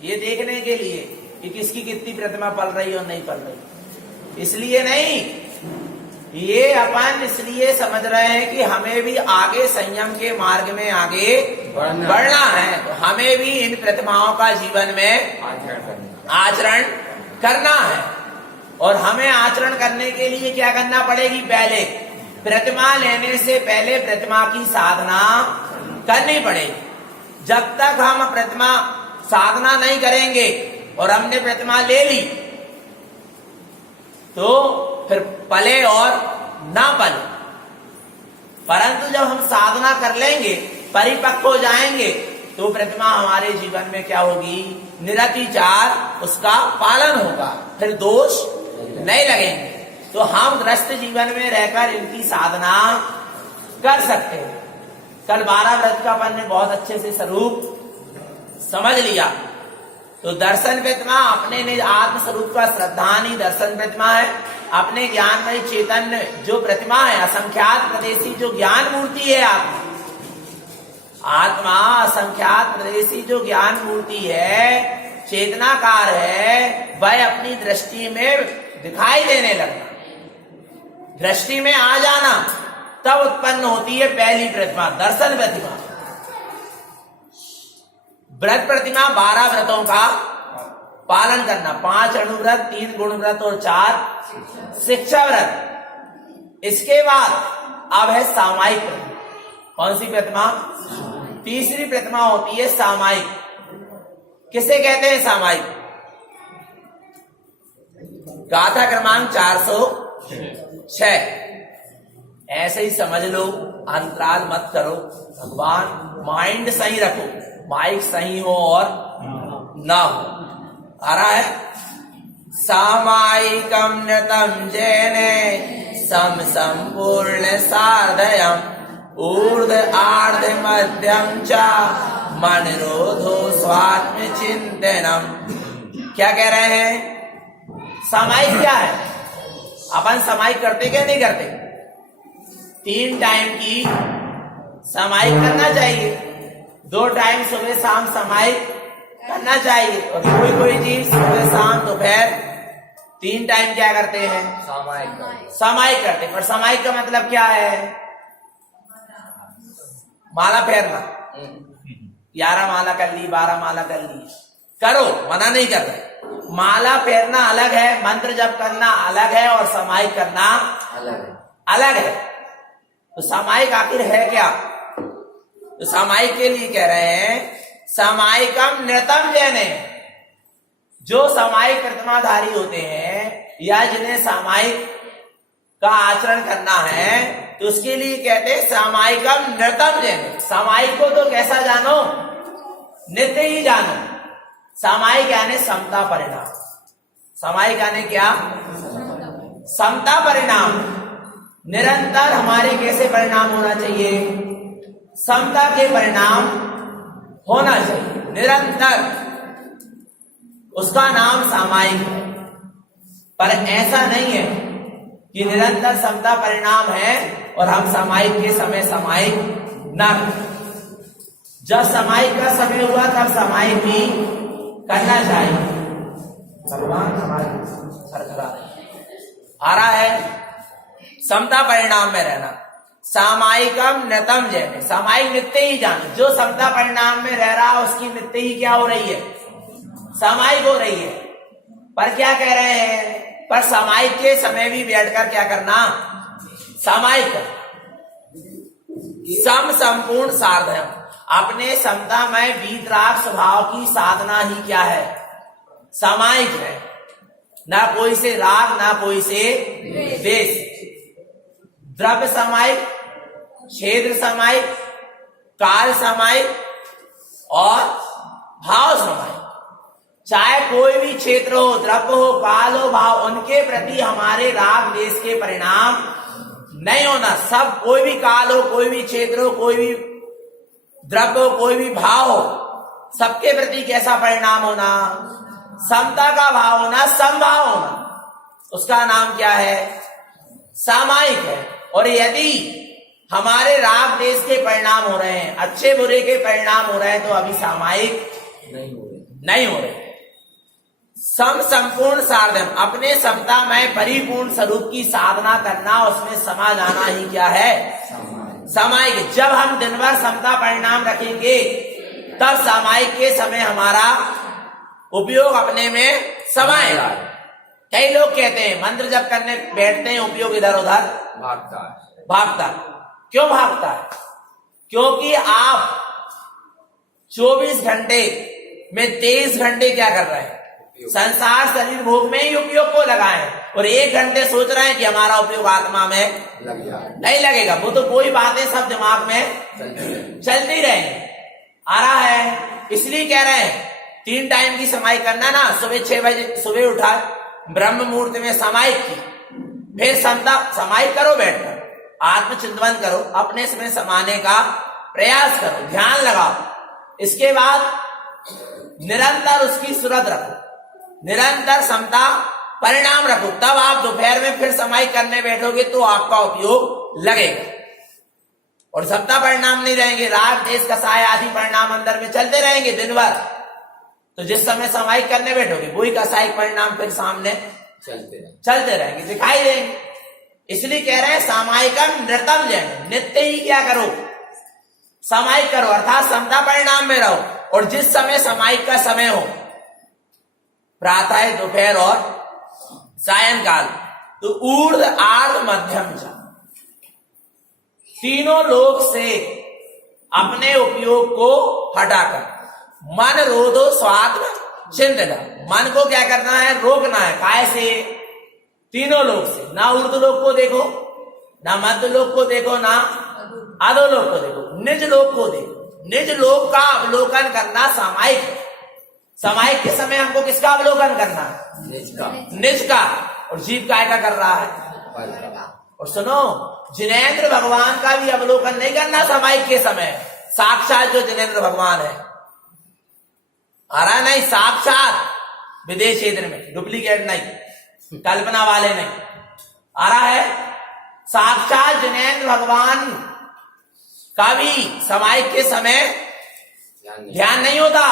ये देखने के लिए कि किसकी कितनी प्रतिमा पल रही और नहीं पल रही। इसलिए नहीं, ये अपन इसलिए समझ रहे हैं कि हमें भी आगे संयम के मार्ग में आगे बढ़ना है, तो हमें भी इन प्रतिमाओं का जीवन में आचरण करना है। और हमें आचरण करने के लिए क्या करना पड़ेगी? पहले प्रतिमा लेने से पहले प्रतिमा की साधना करनी पड़ेगी। जब तक हम प्रतिमा साधना नहीं करेंगे और हमने प्रतिमा ले ली तो फिर पले और ना पले। परंतु जब हम साधना कर लेंगे, परिपक्व हो जाएंगे, तो प्रतिमा हमारे जीवन में क्या होगी? निरतिचार उसका पालन होगा, फिर दोष नहीं लगेंगे। तो हम ग्रस्त जीवन में रहकर इनकी साधना कर सकते हैं। कल 12 व्रत का अपन ने बहुत अच्छे से स्वरूप समझ लिया। तो दर्शन प्रतिमा अपने निज आत्म स्वरूप का श्रद्धानी दर्शन प्रतिमा है। अपने ज्ञानमय चैतन्य जो प्रतिमा है, असंख्यात प्रदेशी जो ज्ञान मूर्ति है, आत्मा असंख्यात प्रदेशी जो ज्ञान मूर्ति है, चेतनाकार है, वह अपनी दृष्टि में दिखाई देने लगना, दृष्टि में आ जाना, तब उत्पन्न होती है पहली प्रतिमा, दर्शन प्रतिमा। व्रत प्रतिमा 12 व्रतों का पालन करना, 5 अणुव्रत, 3 गुण व्रत और 4 शिक्षा व्रत। इसके बाद अब है सामायिक प्रतिमा। कौन सी प्रतिमा? तीसरी प्रतिमा होती है सामायिक। किसे कहते हैं सामायिक? गाथा क्रमांक 406। ऐसे ही समझ लो, अंतराल मत करो, भगवान माइंड सही रखो, माइक सही हो और ना हो। आ रहा है? सामायिकम नृतम जैने सम संपूर्ण सार्धयम ऊर्ध आर्ध मध्यम चा मनरोधो स्वात्म चिंतनम। क्या कह रहे हैं? सामायिक क्या है? अपन सामायिक करते क्या नहीं करते? 3 टाइम की सामायिक करना चाहिए, 2 टाइम सुबह शाम सामायिक करना चाहिए, और कोई चीज सुबह शाम दोपहर 3 टाइम क्या करते हैं? सामायिक करते। पर सामायिक का मतलब क्या है? माला फेरना, 11 माला कर ली, 12 माला कर ली, करो, मना नहीं कर रहे। माला फेरना अलग है, मंत्र जप करना अलग है, और सामायिक करना अलग है। तो सामायिक आखिर है क्या? तो सामायिक के लिए कह रहे हैं सामायिकम नृतम जैने, जो सामायिक प्रतिमाधारी होते हैं या जिन्हें सामायिक का आचरण करना है, तो उसके लिए कहते हैं सामायिकम नृतम जैने। सामायिक को तो कैसा जानो? नित्य ही जानो। सामायिक यानी समता परिणाम। सामायिक यानी क्या? समता परिणाम। निरंतर हमारे कैसे परिणाम होना चाहिए? समता के परिणाम होना चाहिए निरंतर, उसका नाम सामायिक है। पर ऐसा नहीं है कि निरंतर समता परिणाम है और हम सामायिक के समय सामायिक ना करें। जब सामायिक का समय हुआ तब सामायिक भी करना चाहिए। भगवान हमारे सरकरा आ रहा है। समता परिणाम में रहना, सामायिकम नृतम जैने, सामायिक नित्य ही जानो। जो समता परिणाम में रह रहा उसकी नित्य ही क्या हो रही है? सामायिक हो रही है। पर क्या कह रहे हैं? पर सामायिक के समय भी बैठकर क्या करना? सामायिक सम संपूर्ण साधन। अपने समतामय वीतराग स्वभाव की साधना ही क्या है? सामायिक है। ना कोई से राग, ना कोई से द्वेष। द्रव्य सामायिक, क्षेत्र सामायिक, काल सामायिक और भाव सामायिक। चाहे कोई भी क्षेत्र हो, द्रव्य हो, काल हो, भाव, उनके प्रति हमारे राग द्वेष के परिणाम नहीं होना। सब, कोई भी काल हो, कोई भी क्षेत्र हो, कोई भी द्रव्य हो, कोई भी भाव हो, सबके प्रति कैसा परिणाम होना? समता का भाव होना, समभाव होना। उसका नाम क्या है? सामायिक है। और यदि हमारे राग द्वेष के परिणाम हो रहे हैं, अच्छे बुरे के परिणाम हो रहे हैं, तो अभी सामायिक नहीं हो रहे। सम संपूर्ण साधन, अपने समता में परिपूर्ण स्वरूप की साधना करना, उसमें समा जाना ही क्या है? सामायिक। जब हम दिन भर समता परिणाम रखेंगे तब सामायिक के समय हमारा उपयोग अपने में समाएगा। कई लोग कहते हैं मंत्र जप करने बैठते हैं, उपयोग इधर उधर भागता। क्यों भागता है? क्योंकि आप 24 घंटे में 23 घंटे क्या कर रहे हैं? संसार शरीर भोग में ही उपयोग को लगाए, और 1 घंटे सोच रहे हैं कि हमारा उपयोग आत्मा में नहीं लगेगा। वो तो कोई बातें सब दिमाग में चलती रहेंगी। आ रहा है, इसलिए कह रहे हैं 3 टाइम की समाई करना ना। सुबह 6 बजे सुबह उठा, ब्रह्म मुहूर्त में समाई की, फिर समाई करो, बैठकर आत्मचिंतन करो, अपने समय समाने का प्रयास करो, ध्यान लगाओ। इसके बाद निरंतर उसकी सूरत रखो, निरंतर समता परिणाम रखो, तब आप दोपहर में फिर समाई करने बैठोगे तो आपका उपयोग लगेगा। और समता परिणाम नहीं रहेंगे, राग देश कसाय आदि परिणाम अंदर में चलते रहेंगे दिन भर, तो जिस समय समाई करने बैठोगे वही कसाई परिणाम फिर सामने चलते रहेंगे, दिखाई देंगे। इसलिए कह रहे हैं सामायिकम नृतम जैन, नित्य ही क्या करो? समायिक करो, अर्थात समता परिणाम में रहो। और जिस समय समायिक का समय हो, प्रातः, दोपहर और सायंकाल, तो ऊर्ध्व आर्ध मध्यम च, तीनों लोक से अपने उपयोग को हटाकर मन रोधो स्वात्म चिंतन, मन को क्या करना है? रोकना है। काय से? तीनों लोक से। ना ऊर्ध्व लोक को देखो, ना मध्य लोक को देखो, ना अधो लोक को देखो, निज लोक को देखो। निज लोक का अवलोकन करना सामायिक है। सामायिक के समय हमको किसका अवलोकन करना है? निज का। और जीव काय का कर रहा है? और सुनो, जिनेंद्र भगवान का भी अवलोकन नहीं करना सामायिक के समय। साक्षात जो जिनेंद्र भगवान है, आ रहा नहीं, साक्षात विदेश क्षेत्र में, डुप्लीकेट नहीं, कल्पना वाले नहीं, आ रहा है साक्षात जिनेंद्र भगवान का भी सामायिक के समय ध्यान नहीं होता।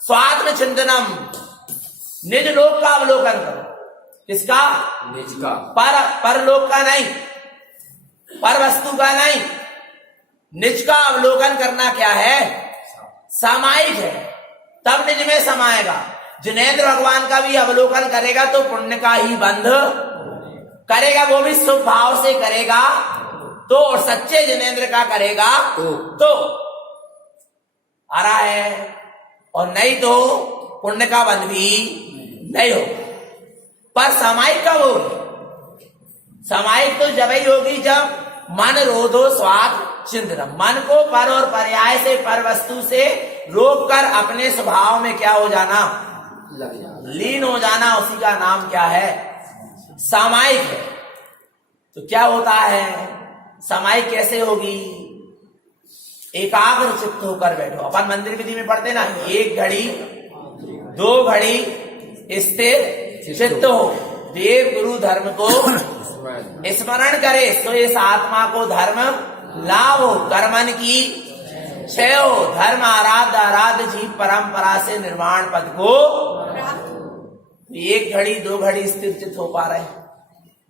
स्वात्म चिंतनम, निज लोक का अवलोकन करो। किसका? निज का। परलोक का नहीं, पर वस्तु का नहीं, निज का अवलोकन करना क्या है? सामायिक है, तब निज में समाएगा। जिनेंद्र भगवान का भी अवलोकन करेगा तो पुण्य का ही बंध करेगा, वो भी शुभ भाव से करेगा तो, और सच्चे जिनेंद्र का करेगा तो आ रहा है, और नहीं तो पुण्य का बंध भी नहीं होगा। पर सामायिक कब होगी? सामायिक तो जब ही होगी जब मन रोधो स्वाद चिंतन, मन को पर और पर्याय से, पर वस्तु से रोक कर अपने स्वभाव में क्या हो जाना? लीन हो जाना। उसी का नाम क्या है? सामायिक है। तो क्या होता है? सामायिक कैसे होगी? एकाग्र चित्त होकर बैठो। अपन मंदिर विधि में पढ़ते ना, 1 घड़ी 2 घड़ी स्थिर चित्त हो, देव गुरु धर्म को स्मरण करे, तो इस आत्मा को धर्म लाभ हो, कर्मन की क्षय हो, धर्म आराध्य जीव परंपरा से निर्वाण पद को। 1 घड़ी 2 घड़ी स्थिर चित्त हो पा रहे?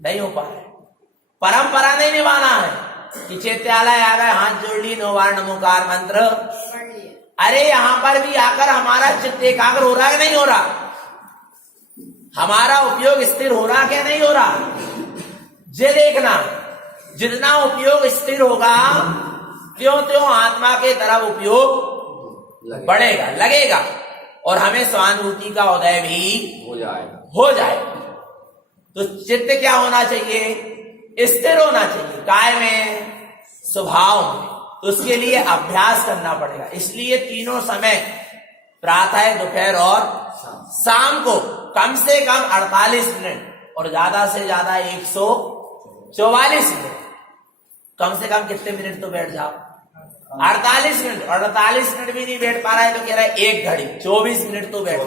नहीं हो पा रहे। परंपरा नहीं निभाना है कि चैत्यालय आ गए, हाथ जोड़ ली, 9 बार नमोकार मंत्र। अरे यहां पर भी आकर हमारा चित्त एकाग्र हो रहा है नहीं हो रहा? हमारा उपयोग स्थिर हो रहा क्या नहीं हो रहा? ये देखना, जितना उपयोग स्थिर होगा त्यों त्यों आत्मा के तरफ उपयोग बढ़ेगा, लगेगा, और हमें स्वानुभूति का उदय भी हो जाएगा। तो चित्त क्या होना चाहिए? स्थिर होना चाहिए। काय में? स्वभाव में। तो उसके लिए अभ्यास करना पड़ेगा। इसलिए तीनों समय, प्रातः, दोपहर और शाम को कम से कम 48 मिनट और ज्यादा से ज्यादा 144 मिनट, कम से कम कितने मिनट तो बैठ जाओ? 48 मिनट। 48 मिनट भी नहीं बैठ पा रहा है तो कह रहा है 1 घड़ी 24 मिनट तो बैठो।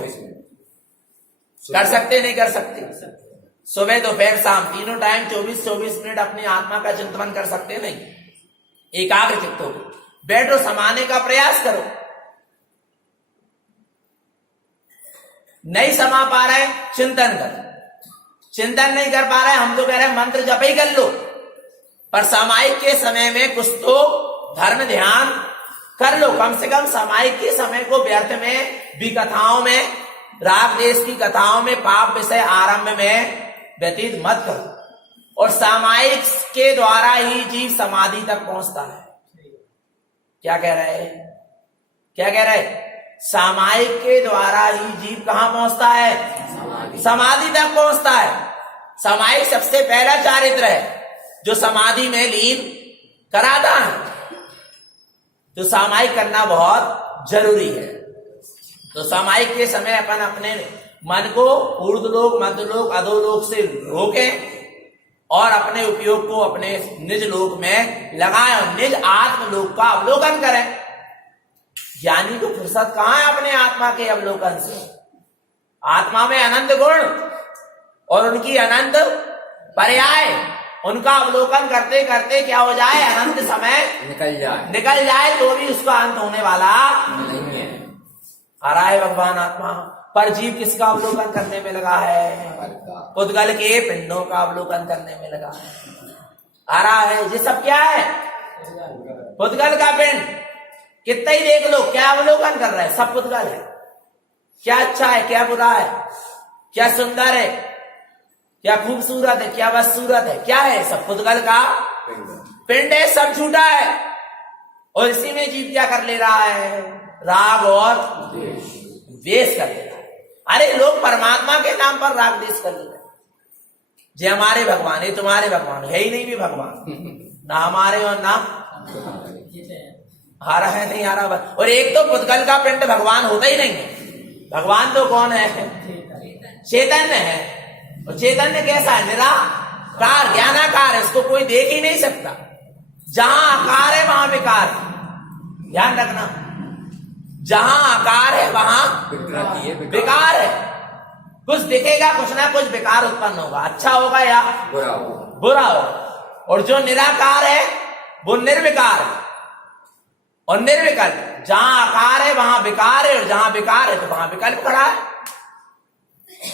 कर सकते नहीं कर सकते? सुबह दोपहर शाम तीनों टाइम 24-24 मिनट अपनी आत्मा का चिंतन कर सकते नहीं? एकाग्र चित्त हो बैठो, समाने का प्रयास करो। नहीं समा पा रहे, चिंतन कर। चिंतन नहीं कर पा रहे, हम तो कह रहे हैं मंत्र जप ही कर लो, पर सामायिक के समय में कुछ तो धर्म ध्यान कर लो। कम से कम सामायिक के समय को व्यर्थ में विकथाओं में, राग देश की कथाओं में, पाप विषय आरंभ में व्यतीत मत करो। और सामायिक के द्वारा ही जीव समाधि तक पहुंचता है। क्या कह रहे हैं? क्या कह रहे हैं? सामायिक के द्वारा ही जीव कहां पहुंचता है? समाधि तक पहुंचता है। सामायिक सबसे पहला चारित्र है जो समाधि में लीन कराता है। तो सामायिक करना बहुत जरूरी है। तो सामायिक के समय अपन अपने मन को ऊर्ध्वलोक, मध्यलोक, अधोलोक से रोकें और अपने उपयोग को अपने निज लोक में लगाएं और निज आत्मलोक का अवलोकन करें। ज्ञानी को फुर्सत कहां है अपने आत्मा के अवलोकन से? आत्मा में अनंत गुण और उनकी अनंत पर्याय, उनका अवलोकन करते करते क्या हो जाए? अनंत समय निकल जाए तो भी उसका अंत होने वाला नहीं है। आ रहा है भगवान आत्मा। पर जीव किसका अवलोकन करने में लगा है? पुद्गल के पिंडों का अवलोकन करने में लगा है। आ रहा है। ये सब क्या है? पुद्गल का पिंड। कितना ही देख लो, क्या अवलोकन कर रहा है? सब पुद्गल है। क्या अच्छा है, क्या बुरा है, क्या सुंदर है, क्या खूबसूरत है, क्या बदसूरत है, क्या है? सब पुद्गल का पिंड है, सब झूठा है। और इसी में जीव क्या कर ले रहा है? राग और द्वेष कर ले रहा है। अरे लोग परमात्मा के नाम पर राग द्वेष कर ले रहे हैं। जे हमारे भगवान, ये तुम्हारे भगवान है ही नहीं भी भगवान, ना हमारे और ना आ रहा है, नहीं आ रहा। और एक तो पुद्गल का पिंड भगवान होता ही नहीं है। भगवान तो कौन है? चैतन्य है। और चैतन्य कैसा है? निराकार, ज्ञानाकार है, उसको कोई देख ही नहीं सकता। जहां आकार है वहां विकार है। ध्यान रखना, जहां आकार है वहां विकार है। कुछ दिखेगा, कुछ ना कुछ विकार उत्पन्न होगा, अच्छा होगा या बुरा होगा। और जो निराकार है वो निर्विकार है। और निर्विकल्प, जहां आकार है वहां विकार है, और जहां विकार है तो वहां विकल्प खड़ा है।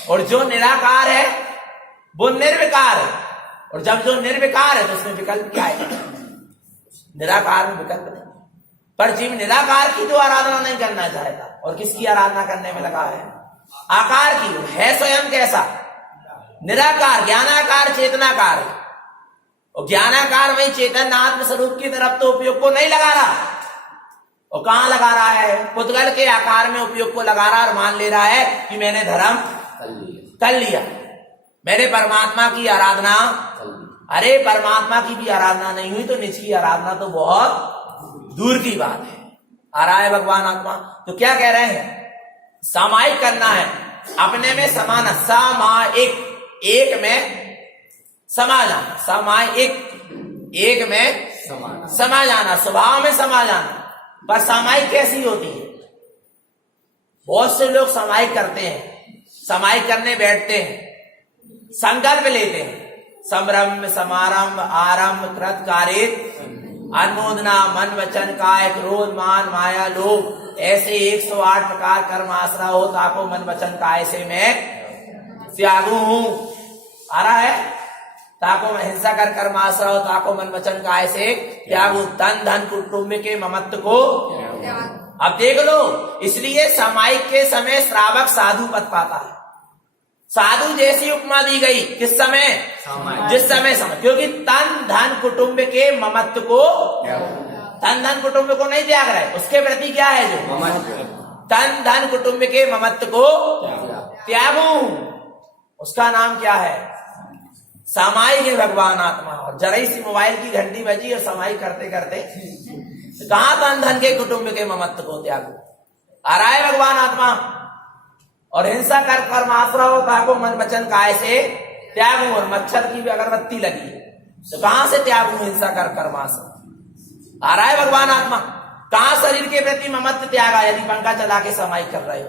और जो निराकार है वो निर्विकार है। और जब जो निर्विकार है तो उसमें विकल्प क्या है? निराकार में विकल्प नहीं। पर जीव निराकार की तो आराधना नहीं करना चाहता, और किसकी आराधना करने में लगा है? आकार की। है स्वयं कैसा? निराकार, ज्ञानाकार, चेतनाकार है। और ज्ञानाकार वही चेतन आत्म स्वरूप की तरफ तो उपयोग को नहीं लगा रहा। और कहां लगा रहा है? पुद्गल के आकार में उपयोग को लगा रहा और मान ले रहा है कि मैंने धर्म कर लिया, मैंने परमात्मा की आराधना। अरे परमात्मा की भी आराधना नहीं हुई तो निज की आराधना तो बहुत दूर की बात है। आ रहा है भगवान आत्मा। तो क्या कह रहे हैं? सामायिक करना है, अपने में समान, सामायिक, एक में समा जाना। सामायिक, एक में समा जाना, स्वभाव में समा जाना। पर सामायिक कैसी होती है? बहुत से लोग सामायिक करते हैं, सामायिक करने बैठते हैं, संकल्प लेते हैं, संभ्रम, समारंभ, आरंभ, कृत, कारित, अनुमोदना, मन, वचन, काय, क्रोध, मान, माया, लोभ, ऐसे 108 प्रकार कर्म आश्रा हो ताको मन, वचन, काय से मैं त्यागू हूं। आ रहा है? ताको मैं हिंसा कर कर्म आश्रा हो ताको मन, वचन, काय से त्यागू। तन धन कुटुंब के ममत्व को अब देख लो। इसलिए सामायिक के समय श्रावक साधु पद पाता है। साधु जैसी उपमा दी गई किस समय? जिस समय क्योंकि तन धन कुटुंब के ममत्व को, तन धन कुटुंब को नहीं त्याग रहे, उसके प्रति क्या है? जो तन धन कुटुंब के ममत्व को त्यागू, उसका नाम क्या है? सामायिक है भगवान आत्मा। और जरा सी मोबाइल की घंटी बजी और सामायिक करते करते कहां तन धन के कुटुंब के ममत्व को त्यागू? आ रहा है भगवान आत्मा। और हिंसा कर कर्म आश्रा हो ताको मन, वचन, काय से त्यागू। और मच्छर की भी अगरबत्ती लगी तो कहां से त्यागू? हिंसा कर कर्म आश्रा। आ रहा है भगवान आत्मा। कहां शरीर के प्रति ममत्व त्यागा? यदि पंखा चला के सामायिक कर रहे हो,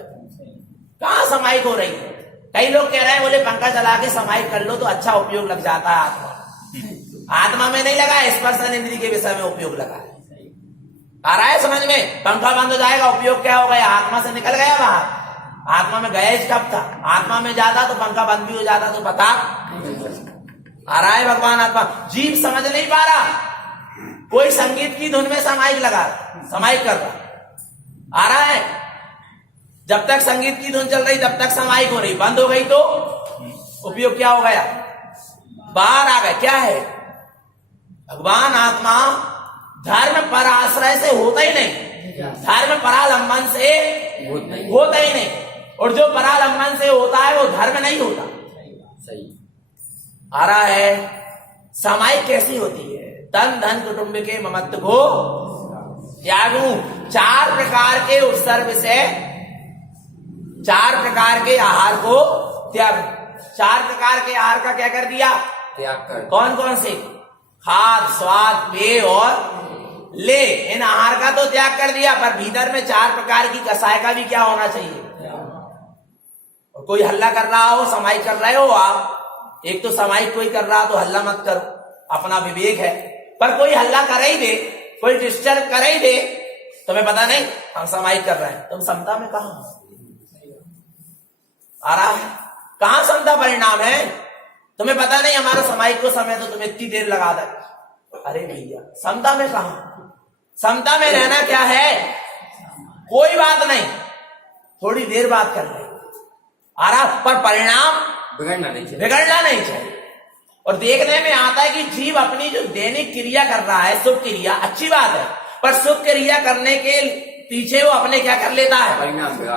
कहां सामायिक हो रही है? कई लोग कह रहे हैं बोले पंखा चला के सामायिक कर लो तो अच्छा उपयोग लग जाता है आत्मा। आत्मा में नहीं लगा है, स्पर्शन इंद्रिय के विषय में उपयोग लगा है। आ रहा है समझ में? पंखा बंद हो जाएगा, उपयोग क्या हो गया? आत्मा से निकल गया बाहर। आत्मा में गया कब था? आत्मा में जाता तो पंखा बंद भी हो जाता तो पता आ रहा है भगवान आत्मा। जीव समझ नहीं पा रहा, कोई संगीत की धुन में समाइक कर रहा, आ रहा है। जब तक संगीत की धुन चल रही तब तक समाइक हो रही, बंद हो गई तो उपयोग क्या हो गया? बाहर आ गया। क्या है? भगवान आत्मा धर्म पर आश्रय से होता ही नहीं, धर्म परालंबन से होता ही नहीं, और जो परालंबन से होता है वो धर्म नहीं होता। सही आ रहा है। समाइक कैसी होती है? तन धन कुटुंब के ममत्व को त्यागू, 4 प्रकार के उत्सर्ग से 4 प्रकार के आहार को त्याग। 4 प्रकार के आहार का क्या कर दिया? त्याग कर। कौन कौन से? खाद, स्वाद, पेय और ले, इन आहार का तो त्याग कर दिया, पर भीतर में 4 प्रकार की कसाय का भी क्या होना चाहिए? और कोई हल्ला कर रहा हो, समाई कर रहे हो आप, एक तो समाई कोई कर रहा तो हल्ला मत करो, अपना विवेक है। पर कोई हल्ला कर ही दे, कोई डिस्टर्ब कर ही दे, तुम्हें पता नहीं हम समाई कर रहे हैं, तुम समता में कहां आ रहा है? कहां समता परिणाम है? तुम्हें पता नहीं हमारा समाई को समय तो तुम्हें इतनी देर लगा दे। अरे भैया, समता में कहां? समता में रहना क्या है? कोई बात नहीं, थोड़ी देर बात कर रहे आ रहा, पर परिणाम बिगड़ना नहीं चाहिए। और देखने में आता है कि जीव अपनी जो दैनिक क्रिया कर रहा है, शुभ क्रिया, अच्छी बात है, पर शुभ क्रिया करने के पीछे वो अपने क्या कर लेता है?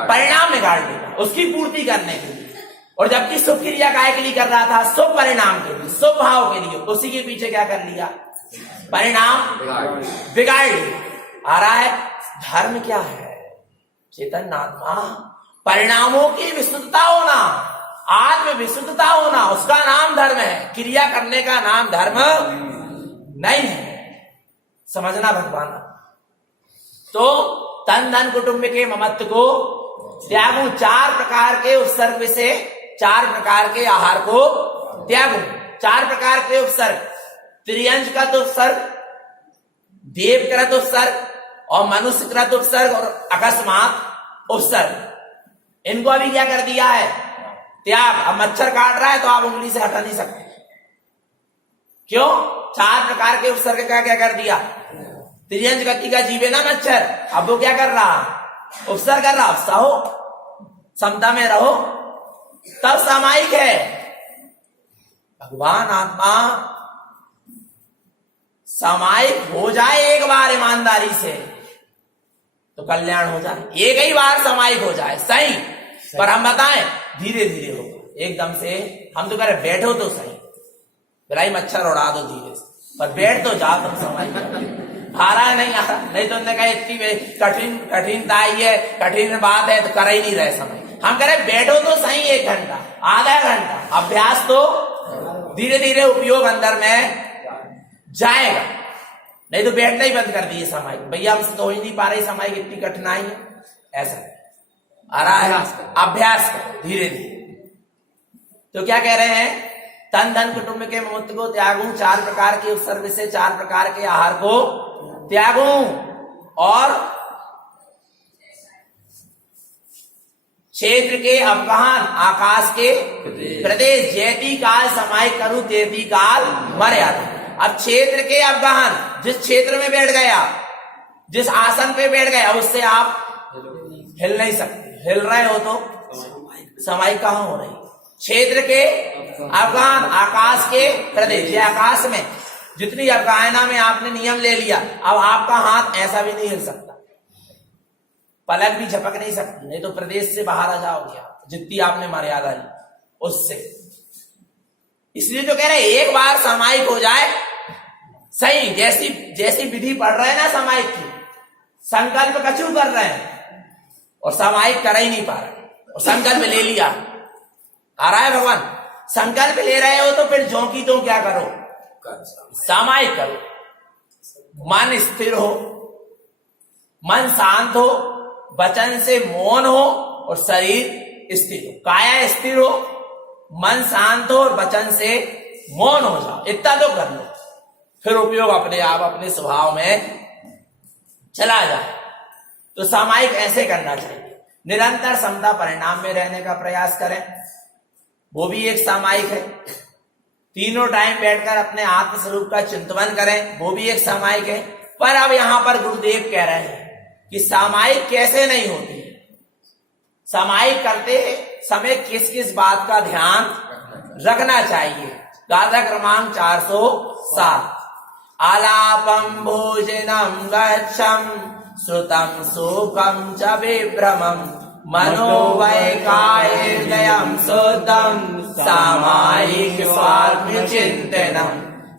परिणाम बिगाड़ लेता है, उसकी पूर्ति करने के लिए। और जबकि शुभ क्रिया काय के लिए कर रहा था? शुभ परिणाम के लिए, शुभ भाव के लिए, उसी के पीछे क्या कर लिया? परिणाम बिगाड़ लिया। आ रहा है। धर्म क्या है? चेतन आत्मा, परिणामों की विशुद्धता होना, आत्म विशुद्धता होना, उसका नाम धर्म है। क्रिया करने का नाम धर्म नहीं है। समझना भगवान। तो तन धन कुटुंब के ममत्व को त्यागू, 4 प्रकार के उपसर्ग से 4 प्रकार के आहार को त्यागू। 4 प्रकार के उपसर्ग, त्रियंश का तो उपसर्ग, देवकृत उपसर्ग और मनुष्यकृत उपसर्ग और अकस्मात उपसर्ग, इनको अभी क्या कर दिया है? त्याग। अब मच्छर काट रहा है तो आप उंगली से हटा नहीं सकते, क्यों? 4 प्रकार के उपसर्ग का क्या कर दिया? त्रियंश गति का जीव है ना मच्छर, अब वो क्या कर रहा? उपसर्ग कर रहा। सहो, समता में रहो, तब सामायिक है। भगवान आत्मा सामायिक हो जाए एक बार ईमानदारी से तो कल्याण हो जाए, एक ही बार सामायिक हो जाए सही। पर हम बताएं धीरे धीरे होगा, एकदम से हम तो कह रहे बैठो तो सही, बिलाई मच्छर उड़ा दो धीरे से, पर बैठ तो जाओ तुम सामायिक। आ रहा है नहीं आ रहा? नहीं तो उन्होंने कहा इतनी कठिनता आई है, कठिन बात है तो कर ही नहीं रहे समय। हम कह रहे बैठो तो सही 1 घंटा, आधा घंटा, अभ्यास तो धीरे धीरे उपयोग अंदर में जाएगा। नहीं तो बैठना ही बंद कर दिए समय, भैया हमसे तो हो ही नहीं पा रही समय, इतनी कठिनाई है, ऐसा आ रहा है। अभ्यास करो धीरे धीरे। तो क्या कह रहे हैं? तन धन कुटुंब के ममत्व को त्यागू, 4 प्रकार के उपसर्ग से 4 प्रकार के आहार को त्यागू, और क्षेत्र के अवगाहन, आकाश के प्रदेश, जैती काल समाय करूं तेती काल मर्यादा। अब क्षेत्र के अवगाहन, जिस क्षेत्र में बैठ गया, जिस आसन पे बैठ गया, उससे आप हिल नहीं सकते। हिल रहे हो तो समाई कहां हो रही? क्षेत्र के अवगाहन, आकाश के प्रदेश, ये आकाश में जितनी अवगाहना में आपने नियम ले लिया, अब आपका हाथ ऐसा भी नहीं हिल सकता, पलक भी झपक नहीं सकती, नहीं तो प्रदेश से बाहर आ जाओगे आप, जितनी आपने मर्यादा ली उससे। इसलिए जो कह रहे एक बार सामायिक हो जाए सही, जैसी विधि पढ़ रहे हैं ना सामायिक की, संकल्प कछु कर रहे हैं और सामायिक कर ही नहीं पा रहे, और संकल्प ले लिया। आ रहा है भगवान? संकल्प ले रहे हो तो फिर जो की तो क्या करो? सामायिक करो। मन स्थिर हो, मन शांत हो, वचन से मौन हो और शरीर स्थिर हो, काया स्थिर हो, मन शांत हो और वचन से मौन हो जाओ, इतना तो कर लो, फिर उपयोग अपने आप अपने स्वभाव में चला जाए। तो सामायिक ऐसे करना चाहिए। निरंतर समता परिणाम में रहने का प्रयास करें, वो भी एक सामायिक है। तीनों टाइम बैठकर अपने आत्म स्वरूप का चिंतन करें, वो भी एक सामायिक है। पर अब यहां पर गुरुदेव कह रहे हैं कि सामायिक कैसे नहीं होती, सामायिक करते समय किस किस बात का ध्यान रखना चाहिए। गाथा क्रमांक 407। आलापम भोजनम गच्छम श्रुतम सुखम च विभ्रमम मनोवैकायम शुद्धम सामायिक स्वात्म चिंतनम।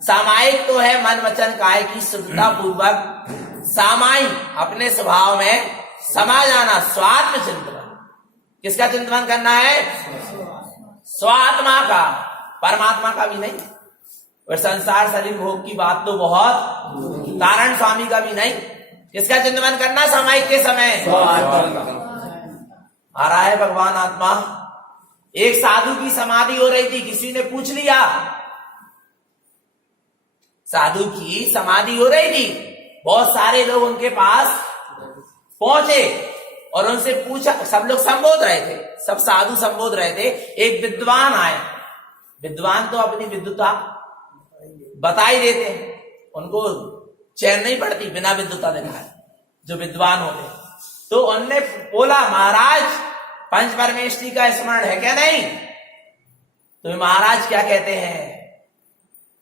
सामायिक तो है मन वचन काया की शुद्धता पूर्वक सामायिक अपने स्वभाव में समा जाना, स्वात्म चिंतन। किसका चिंतन करना है? स्वात्मा का, परमात्मा का भी नहीं। और संसार शरीर भोग की बात तो बहुत, कारण स्वामी का भी नहीं। किसका चिंतन करना सामायिक के समय? आ रहा है भगवान आत्मा। एक साधु की समाधि हो रही थी, किसी ने पूछ लिया, साधु की समाधि हो रही थी, बहुत सारे लोग उनके पास पहुंचे और उनसे पूछा, सब लोग संबोध रहे थे, सब साधु संबोध रहे थे। एक विद्वान आया, विद्वान तो अपनी विद्वता बता ही देते हैं, उनको चैन नहीं पड़ती बिना विद्वता दिखाए जो विद्वान होते। तो उनने बोला, महाराज पंच परमेष्टि का स्मरण है क्या? नहीं। तो महाराज क्या कहते हैं?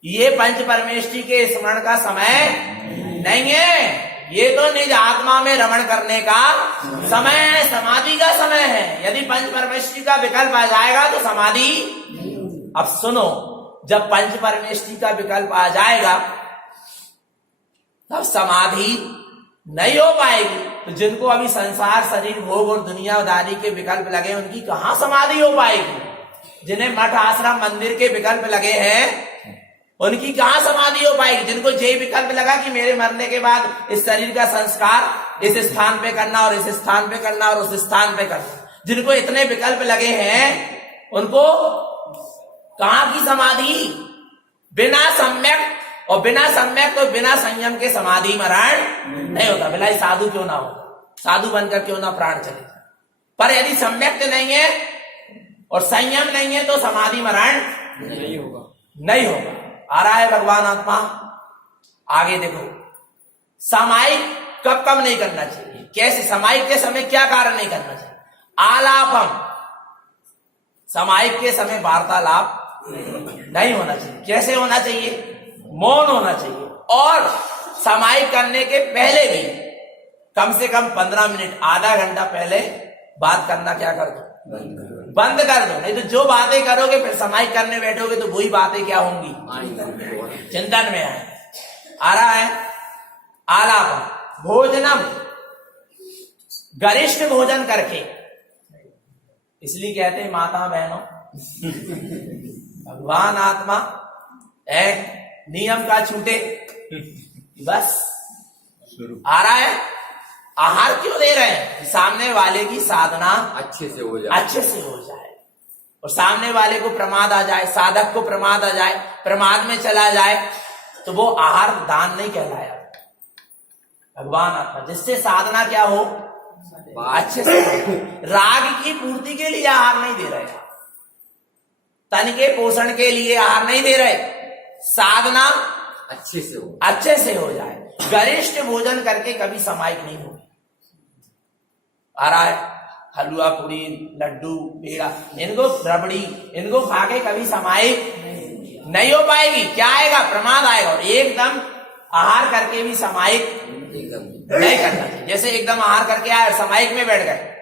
ये पंच परमेष्टि के स्मरण का समय नहीं है, ये तो निज आत्मा में रमण करने का समय है, समाधि का समय है। यदि पंच परमेष्टि का विकल्प आ जाएगा तो समाधि। अब सुनो, जब पंच परमेष्टि का विकल्प आ जाएगा तब समाधि नहीं हो पाएगी। तो जिनको अभी संसार शरीर भोग और दुनियादारी के विकल्प लगे, उनकी कहां समाधि हो पाएगी? जिन्हें मठ आश्रम मंदिर के विकल्प लगे हैं, उनकी कहां समाधि हो पाएगी? जिनको ये विकल्प लगा कि मेरे मरने के बाद इस शरीर का संस्कार इस स्थान पे करना और इस स्थान पे करना और उस स्थान पे करना, जिनको इतने विकल्प लगे हैं, उनको कहां की समाधि? बिना सम्यक, और बिना सम्यक तो बिना संयम के समाधि मरण नहीं होता। भला साधु क्यों ना हो, साधु बनकर क्यों ना प्राण चले। पर यदि सम्यक नहीं है और संयम नहीं है तो समाधि मरण नहीं होगा, नहीं होगा। आ रहा है भगवान आत्मा। आगे देखो, सामायिक कब कब नहीं करना चाहिए, कैसे? सामायिक के समय क्या कारण नहीं करना चाहिए? आलापम, सामायिक के समय वार्तालाप नहीं होना चाहिए। कैसे होना चाहिए? मौन होना चाहिए। और सामायिक करने के पहले भी कम से कम 15 मिनट, आधा घंटा पहले बात करना क्या कर दो, बंद कर दो। नहीं तो जो बातें करोगे फिर सामायिक करने बैठोगे तो वही बातें क्या होंगी, चिंतन में आए। आ रहा है आलाप भोजनम, गरिष्ठ भोजन करके। इसलिए कहते हैं माता बहनों, भगवान आत्मा एक नियम का छूटे बस। आ रहा है आहार क्यों दे रहे हैं? सामने वाले की साधना अच्छे से हो जाए, अच्छे से हो जाए और सामने वाले को प्रमाद आ जाए, साधक को प्रमाद आ जाए, प्रमाद में चला जाए तो वो आहार दान नहीं कहलाया। भगवान आत्मा जिससे साधना क्या हो, अच्छे से। राग की पूर्ति के लिए आहार नहीं दे रहे, तन के पोषण के लिए आहार नहीं दे रहे, साधना अच्छे से हो जाए। गरिष्ठ भोजन करके कभी सामायिक नहीं होगी। आ रहा है हलवा पूरी लड्डू पेड़ा, इनको रबड़ी, इनको खा के कभी सामायिक नहीं हो पाएगी। क्या आएगा? प्रमाद आएगा। और एकदम आहार करके भी सामायिक नहीं करना चाहिए। जैसे एकदम आहार करके आए सामायिक में बैठ गए,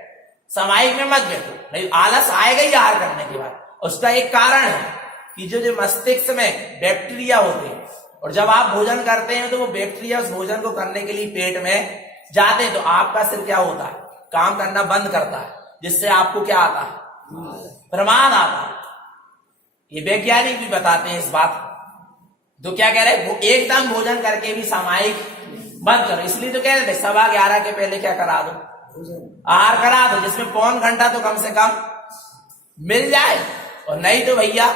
सामायिक में मत बैठो, नहीं आलस आएगा ही आहार करने के बाद। उसका एक कारण है कि जो मस्तिष्क में बैक्टीरिया होते हैं, और जब आप भोजन करते हैं तो वो बैक्टीरिया उस भोजन को करने के लिए पेट में जाते हैं, तो आपका सिर क्या होता है, काम करना बंद करता है, जिससे आपको क्या आता है, प्रमाद आता है। ये वैज्ञानिक भी बताते हैं इस बात को। तो क्या कह रहे हैं, वो एकदम भोजन करके भी सामायिक बंद करो। इसलिए तो कह रहे थे 11:15 के पहले क्या करा दो, आहार करा दो, जिसमें पौन घंटा तो कम से कम मिल जाए। और नहीं तो भैया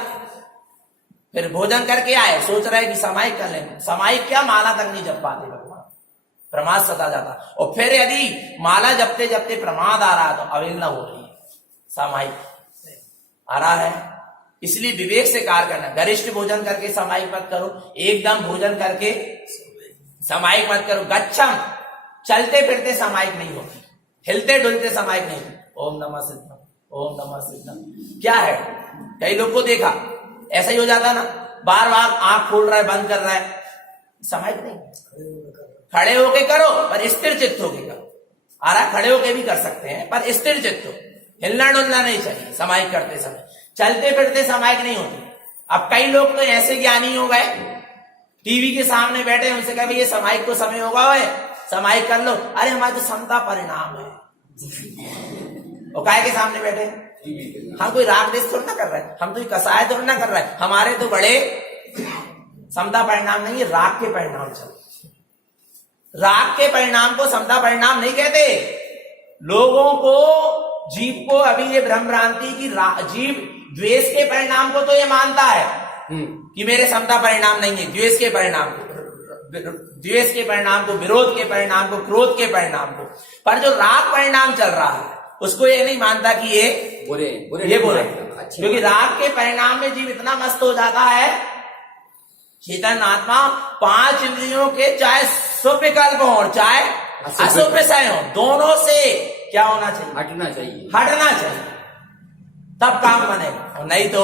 फिर भोजन करके आए, सोच रहे कि सामायिक कर लेंगे, सामायिक क्या, माला तक नहीं जप पाते भगवान। प्रमाद सता जाता। और फिर यदि माला जपते जपते प्रमाद आ रहा है तो अवहेलना हो रही है, सामायिक आ रहा है। इसलिए विवेक से कार्य करना। गरिष्ठ भोजन करके सामायिक मत करो, एकदम भोजन करके सामायिक मत करो। गच्छम, चलते फिरते सामायिक नहीं होगी, हिलते डुलते सामायिक नहीं होगी। ओम नमः सिद्धम, ओम नमः सिद्धम क्या है? कई लोग को देखा ऐसा ही हो जाता ना, बार बार आंख खोल रहा है बंद कर रहा है, सामायिक नहीं। खड़े होके करो पर स्थिर चित्त होके करो। आ रहा खड़े होके भी कर सकते हैं पर स्थिर चित्त हो, हिलना डुलना नहीं चाहिए सामायिक करते समय। चलते फिरते सामायिक नहीं होती। अब कई लोग तो ऐसे ज्ञानी हो गए, टीवी के सामने बैठे, उनसे कहा ये सामायिक को समय होगा, है सामायिक कर लो। अरे हमारे तो समता परिणाम है, और काय के सामने बैठे, हम कोई राग देश थोड़ा ना कर रहे हैं, हम तो कसाय थोड़ा ना कर रहे हैं, हमारे तो बड़े समता परिणाम नहीं, राग के परिणाम चल। राग के परिणाम को समता परिणाम नहीं कहते। लोगों को, जीव को अभी ये भ्रम भ्रांति की जीव द्वेष के परिणाम को तो ये मानता है कि मेरे समता परिणाम नहीं है, द्वेष के परिणाम को, द्वेष के परिणाम को, विरोध के परिणाम को, क्रोध के परिणाम को। पर जो राग परिणाम चल रहा है उसको ये नहीं मानता कि ये बुरे क्योंकि राग के परिणाम में जीव इतना मस्त हो जाता है, चेतन आत्मा 5 इंद्रियों के चाहे शुभ विकल्प हो चाहे अशुभ विषय हो, दोनों से क्या होना चाहिए? हटना चाहिए, तब काम बनेगा। और नहीं तो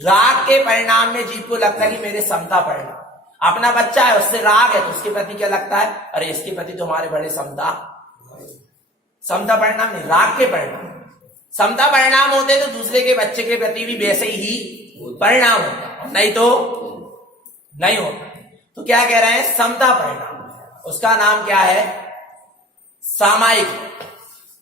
राग के परिणाम में जीव को लगता है कि मेरे समता परिणाम, अपना बच्चा है उससे राग है तो उसके प्रति क्या लगता है, अरे इसके प्रति तो हमारे बड़े समता परिणाम नहीं, राग के परिणाम। समता परिणाम होते तो दूसरे के बच्चे के प्रति भी वैसे ही परिणाम होता, नहीं तो नहीं होता। तो क्या कह रहे हैं? समता परिणाम, उसका नाम क्या है? सामायिक।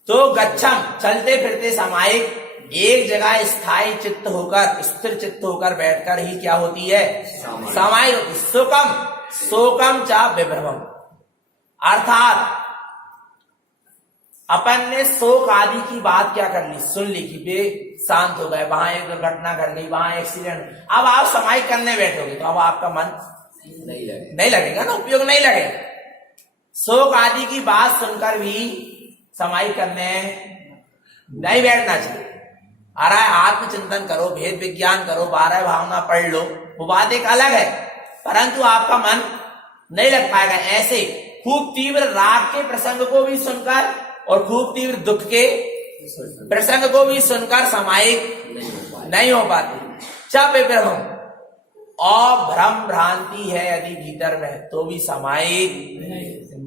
तो गच्छम, चलते फिरते सामायिक, एक जगह स्थायी चित्त होकर, स्थिर चित्त होकर बैठकर ही क्या होती है? सामायिक होती। सुखम, शोकम चा विभ्रमम, अर्थात अपन ने शोक आदि की बात क्या कर ली, सुन ली कि वे शांत हो गए, वहां एक दुर्घटना घट गई, वहां एक्सीडेंट, अब आप सामायिक करने बैठोगे तो अब आपका मन नहीं लगेगा ना, उपयोग नहीं लगेगा। शोक आदि की बात सुनकर भी सामायिक करने नहीं बैठना चाहिए। आ रहा है आत्मचिंतन करो, भेद विज्ञान करो, 12 भावना पढ़ लो, वो बात एक अलग है, परंतु आपका मन नहीं लग पाएगा। ऐसे खूब तीव्र राग के प्रसंग को भी सुनकर और खूब तीव्र दुख के प्रसंग को भी सुनकर सामायिक नहीं हो पाती। जब विभ्रम और भ्रम भ्रांति है यदि भीतर में तो भी सामायिक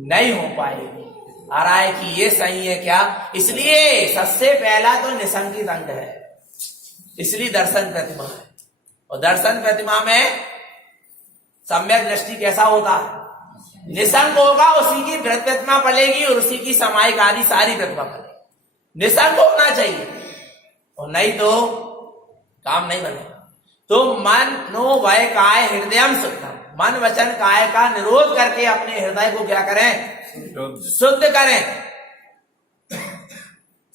नहीं हो पाएगी। आ रहा है कि ये सही है क्या? इसलिए सबसे पहला तो निसंकित अंग है, इसलिए दर्शन प्रतिमा है। और दर्शन प्रतिमा में सम्यक दृष्टि कैसा होता है? निसंग होगा, उसी की वृत्त प्रतिमा पलेगी और उसी की सामायिक आदि सारी प्रतिमा पलेगी। निसंग होना चाहिए, और नहीं तो काम नहीं बनेगा। तो मन नो वय काय हृदयम शुद्धम, मन वचन काय का निरोध करके अपने हृदय को क्या करें? शुद्ध करें।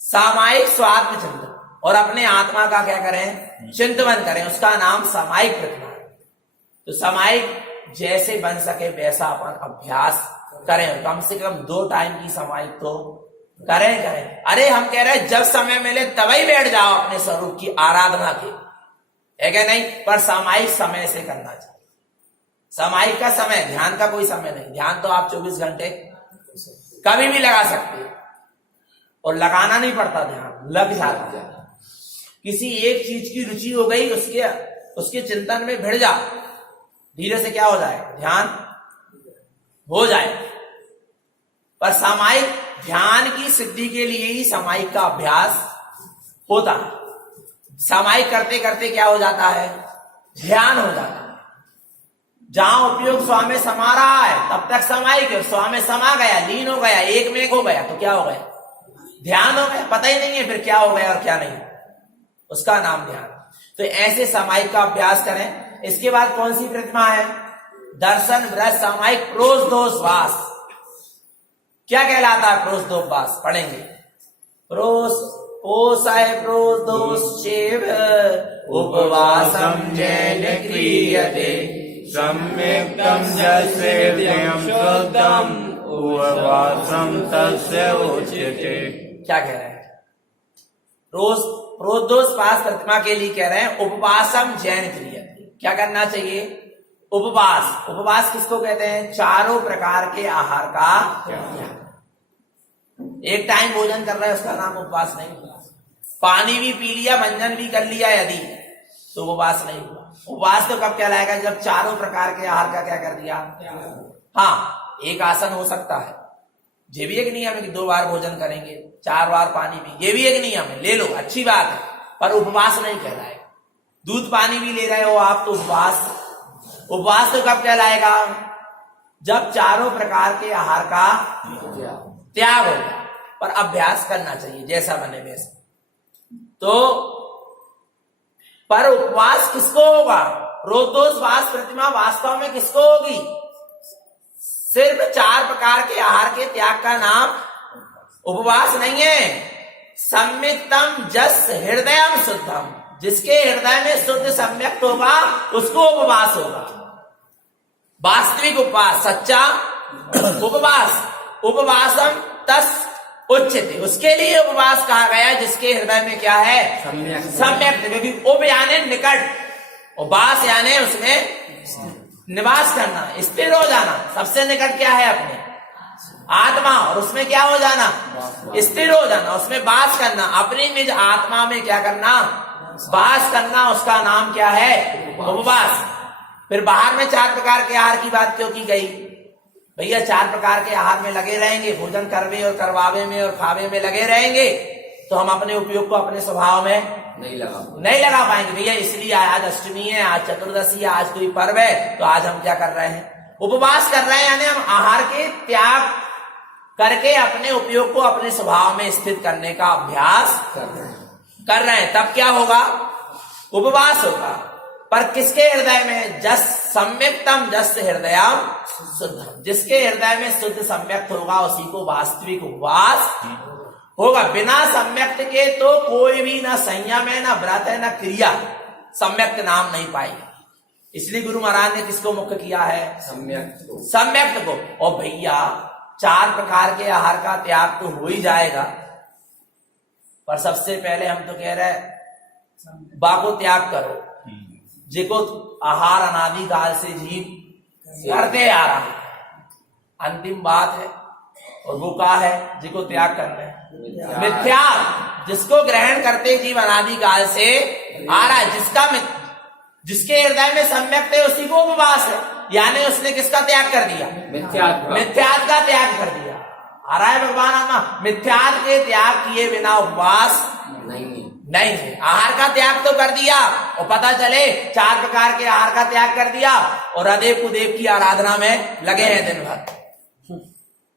सामायिक स्वात्म चिंतन, और अपने आत्मा का क्या करें? चिंतन करें, उसका नाम सामायिक प्रतिमा है। तो सामायिक जैसे बन सके वैसा अपन अभ्यास करें, कम से कम 2 टाइम की सामायिक तो करें। अरे हम कह रहे हैं जब समय मिले तभी बैठ जाओ अपने स्वरूप की आराधना के, है क्या नहीं? पर सामायिक समय से करना चाहिए। सामायिक का समय, ध्यान का कोई समय नहीं। ध्यान तो आप 24 घंटे कभी भी लगा सकते हो, और लगाना नहीं पड़ता, ध्यान लग जाता है। किसी एक चीज की रुचि हो गई, उसके चिंतन में भिड़ जा, धीरे से क्या हो जाएगा? ध्यान हो जाए। पर सामायिक ध्यान की सिद्धि के लिए ही सामायिक का अभ्यास होता है। सामायिक करते करते क्या हो जाता है? ध्यान हो जाता है। जहां उपयोग स्वामी समा रहा है तब तक सामायिक है, स्वामी समा गया, लीन हो गया, एक में एक हो गया तो क्या हो गया? ध्यान हो गया। पता ही नहीं है फिर क्या हो गया और क्या नहीं, उसका नाम ध्यान। तो ऐसे सामायिक का अभ्यास करें। इसके बाद कौन सी प्रतिमा है? दर्शन व्रत सामायिक प्रोस दोष क्या कहलाता है? प्रोस दोष पढ़ेंगे। प्रोस दोषेव उपवासम जैन क्रियते सम्यक्तम जसेव्यम शुद्धम उपवासम तस्य उच्यते। क्या कह रहे हैं? प्रोद्योपास प्रतिमा के लिए कह रहे हैं उपवासम जैन क्रियते। क्या करना चाहिए? उपवास। उपवास किसको कहते हैं? चारों प्रकार के आहार का त्याग। एक टाइम भोजन कर रहे हैं उसका नाम उपवास नहीं हुआ। पानी भी पी लिया, मंजन भी कर लिया यदि, तो उपवास नहीं हुआ। उपवास तो कब कहलाएगा? जब चारों प्रकार के आहार का क्या कर दिया? हाँ, एक आसन हो सकता है, ये भी एक नियम है कि 2 बार भोजन करेंगे, 4 बार पानी पी, ये भी एक नियम है, ले लो, अच्छी बात है, पर उपवास नहीं कहलाएगा। दूध पानी भी ले रहे हो आप तो उपवास। उपवास तो कब कहलाएगा? जब चारों प्रकार के आहार का त्याग होगा। पर अभ्यास करना चाहिए जैसा बने वैसा। तो पर उपवास किसको होगा? प्रोद्योपास प्रतिमा वास्तव में किसको होगी? सिर्फ 4 प्रकार के आहार के त्याग का नाम उपवास नहीं है। सम्यक्तम जस हृदयम शुद्धम, जिसके हृदय में शुद्ध सम्यक्त होगा उसको उपवास होगा। वास्तविक उपवास, सच्चा उपवास। उपवासम तस उच्यते, उसके लिए उपवास कहा गया जिसके हृदय में क्या है? सम्यक्त। क्योंकि उप यानी निकट, और वास यानी उसमें निवास करना, स्थिर हो जाना। सबसे निकट क्या है? अपने आत्मा, और उसमें क्या हो जाना? स्थिर हो जाना, उसमें वास करना। अपनी निज आत्मा में क्या करना? वास करना, उसका नाम क्या है? उपवास। फिर बाहर में 4 प्रकार के आहार की बात क्यों की गई? भैया 4 प्रकार के आहार में लगे रहेंगे, भोजन करवे और करवावे में और खावे में लगे रहेंगे, तो हम अपने उपयोग को अपने स्वभाव में नहीं लगा पाएंगे भैया। इसलिए आज अष्टमी है, आज चतुर्दशी है, आज कोई पर्व है, तो आज हम क्या कर रहे हैं? उपवास कर रहे हैं, यानी हम आहार के त्याग करके अपने उपयोग को अपने स्वभाव में स्थित करने का अभ्यास कर रहे हैं। तब क्या होगा? उपवास होगा। पर किसके हृदय में? जस सम्यक्तम जस हृदयम शुद्धम, जिसके हृदय में शुद्ध सम्यक्त होगा उसी को वास्तविक उपवास होगा। बिना सम्यक्त के तो कोई भी ना संयम है, ना व्रत है, ना क्रिया सम्यक्त नाम नहीं पाएगी। इसलिए गुरु महाराज ने किसको मुख्य किया है? सम्यक्त को। और भैया 4 प्रकार के आहार का त्याग तो हो ही जाएगा, पर सबसे पहले हम तो कह रहे हैं बाको त्याग करो, जिको आहार अनादि काल से जीव करते आ रहा है। अंतिम बात है, और वो क्या है? जिको त्याग करना है मिथ्या, जिसको ग्रहण करते जीव अनादि काल से आ रहा है, जिसके हृदय में सम्यक्त है उसी को उपवास है। यानी उसने किसका त्याग कर दिया? मिथ्यात का त्याग कर दिया। आ रहा है भगवान आत्मा? मिथ्यात के त्याग किए बिना उपवास नहीं है। आहार का त्याग तो कर दिया, और पता चले 4 प्रकार के आहार का त्याग कर दिया और अदेव कुदेव की आराधना में लगे हैं दिन भर।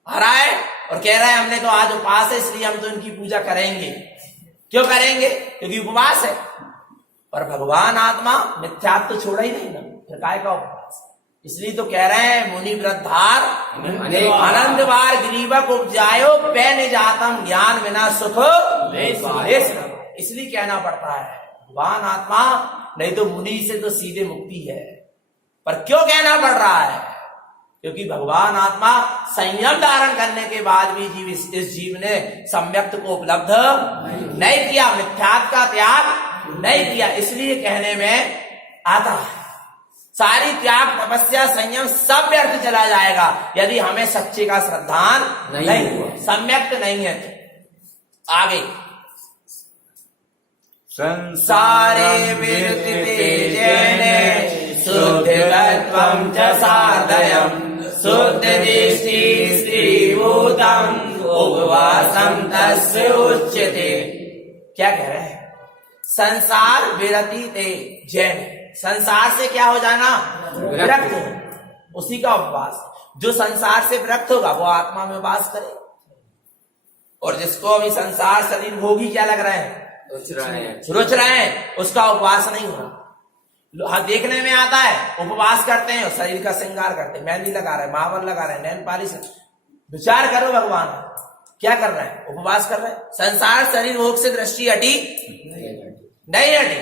आ रहा है और कह रहा है हमने तो आज उपवास है इसलिए हम तो इनकी पूजा करेंगे। क्यों करेंगे? क्योंकि उपवास है। पर भगवान आत्मा मिथ्यात्व तो छोड़ा ही नहीं ना, फिर काय का उपवास? इसलिए तो कह रहे हैं मुनि व्रतधार आनंद बार गरीबक उपजायो पै निजातम ज्ञान बिना सुख। इसलिए कहना पड़ता है भगवान आत्मा, नहीं तो मुनि से तो सीधे मुक्ति है। पर क्यों कहना पड़ रहा है? क्योंकि भगवान आत्मा संयम धारण करने के बाद भी इस जीव ने सम्यक्त को उपलब्ध नहीं किया, मिथ्यात्व का त्याग नहीं किया। इसलिए कहने में आता है सारी त्याग तपस्या संयम सब व्यर्थ चला जाएगा यदि हमें सच्चे का श्रद्धान नहीं हुआ, सम्यक्त नहीं है। आगे संसारे विरतिते जैने शुद्धत्वं च साधयम् शुद्ध दृष्टि स्त्रीभूतम् उपवासं तस्य उच्यते। क्या कह रहे हैं? संसार विरति ते जैन, संसार से क्या हो जाना? विरक्त हो, उसी का उपवास। जो संसार से विरक्त होगा वो आत्मा में वास करे। और जिसको अभी संसार शरीर भोगी क्या लग रहे हैं? रुच रहे हैं, उसका उपवास नहीं होगा। देखने में आता है उपवास करते हैं और शरीर का श्रृंगार करते हैं, मेहंदी लगा रहे हैं, महावर लगा रहे हैं, नैन पालिश। विचार करो भगवान क्या कर रहे हैं? उपवास कर रहे हैं। संसार शरीर भोग से दृष्टि हटी नहीं हटी,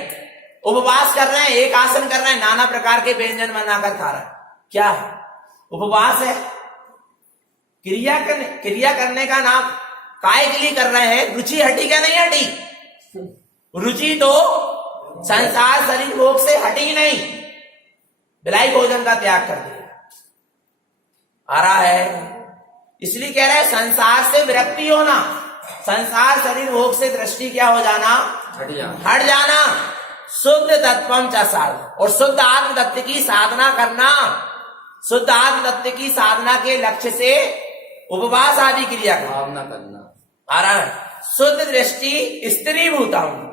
उपवास कर रहे हैं, एक आसन कर रहे हैं, नाना प्रकार के व्यंजन बनाकर खा रहे हैं। क्या है? उपवास है। क्रिया करने का नाम काय के लिए कर रहे हैं? रुचि हटी क्या नहीं हटी? रुचि तो संसार शरीर भोग से हटी ही नहीं, विलायी भोजन का त्याग कर दिया। आ रहा है, इसलिए कह रहा है संसार से विरक्ति होना, संसार शरीर भोग से दृष्टि क्या हो जाना? हट जाना। शुद्ध तत्वम च साधना, और शुद्ध आत्म तत्व की साधना करना। शुद्ध आत्म तत्व की साधना के लक्ष्य से उपवास आदि क्रिया करना। आ रहा है। शुद्ध दृष्टि स्त्री भूतम,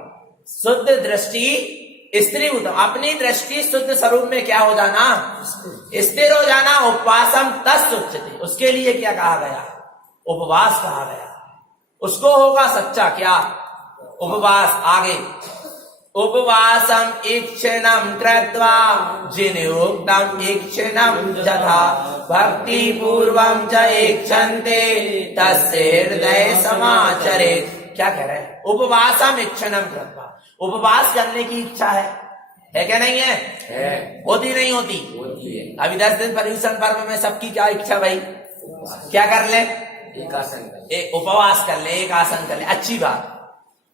शुद्ध दृष्टि स्त्री भूतम, अपनी दृष्टि शुद्ध स्वरूप में क्या हो जाना? स्थिर हो जाना। उपवासम तत्सुच्यते, उसके लिए क्या कहा गया? उपवास कहा गया। उसको होगा सच्चा क्या? उपवास। आगे, उपवासम ईक्षणम कृत्वा जिनोक्तम ईक्षणम यथा भक्ति पूर्वम च ईक्षन्ते तस्य हृदय समाचरेत्। क्या कह रहे हैं? उपवासम ईक्षणम कृत्वा, उपवास करने की इच्छा है क्या नहीं है? होती नहीं होती? होती है। अभी 10 दिन पर्यूषण पर्व में सबकी क्या इच्छा भाई? क्या कर ले? एक आसन कर ले, उपवास कर ले, एक आसन कर ले, अच्छी बात।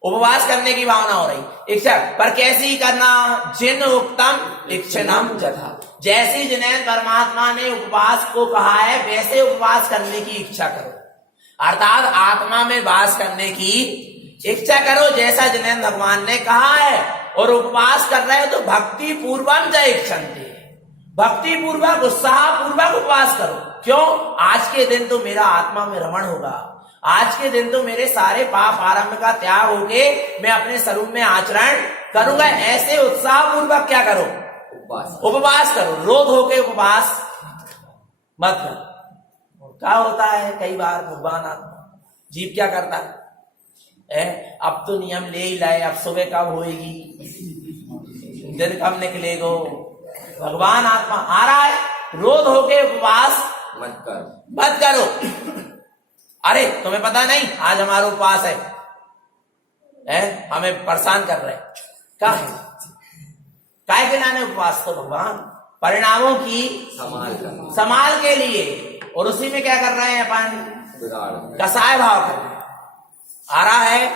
उपवास करने की भावना हो रही, इच्छा, पर कैसी करना? जिन उक्तम इक्षणम यथा, जैसी जिन्हें परमात्मा ने उपवास को कहा है वैसे उपवास करने की इच्छा करो, अर्थात आत्मा में वास करने की इच्छा करो जैसा जिन्हें भगवान ने कहा है। और उपवास कर रहे हो तो भक्ति पूर्वम च इक्षन्ते, भक्ति पूर्वक उत्साह पूर्वक उपवास करो। क्यों? आज के दिन तो मेरा आत्मा में रमण होगा, आज के दिन तो मेरे सारे पाप आरंभ का त्याग होके मैं अपने स्वरूप में आचरण करूंगा। ऐसे उत्साह पूर्वक क्या करो? उपवास करो। रोध होके उपवास मत करो। क्या होता है कई बार भगवान आत्मा जीव क्या करता है? अब तो नियम ले ही लाए, अब सुबह कब होएगी, दिन कब निकलेगो। भगवान आत्मा आ रहा है, रोध होके उपवास मत करो। अरे तुम्हें पता नहीं आज हमारा उपवास है, हमें परेशान कर रहे। क्या है? काय के लाने उपवास? तो भगवान परिणामों की संभाल के लिए, और उसी में क्या कर रहे हैं अपन? कसाय भाव कर रहे हैं। आ रहा है,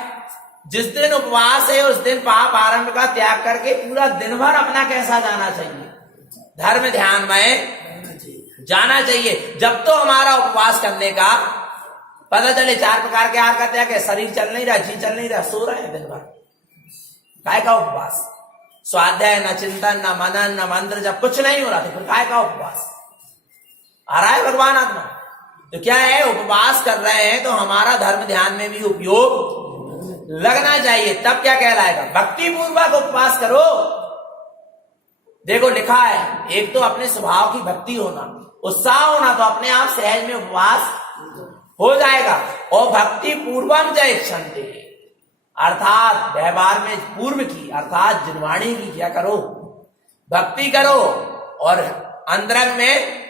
जिस दिन उपवास है उस दिन पाप आरंभ का त्याग करके पूरा दिन भर अपना कैसा जाना चाहिए? धर्म ध्यान में जाना चाहिए। जब तो हमारा उपवास करने का पता चले 4 प्रकार के आहार का त्याग है, शरीर चल नहीं रहा, जी चल नहीं रहा, सो रहे हैं दिन भर, काय का उपवास? स्वाध्याय न चिंतन न मनन न मंत्र, जब कुछ नहीं हो रहा तो फिर काय का उपवास? आ रहा है भगवान आत्मा। तो क्या है? उपवास कर रहे हैं तो हमारा धर्म ध्यान में भी उपयोग लगना चाहिए, तब क्या कहलाएगा? भक्ति पूर्वक उपवास करो। देखो लिखा है, एक तो अपने स्वभाव की भक्ति होना, उत्साह होना, तो अपने आप सहज में उपवास हो जाएगा। और भक्ति पूर्वम च इक्षन्ते, अर्थात व्यवहार में पूर्व की अर्थात जिनवाणी की क्या करो? भक्ति करो। और अंतरंग में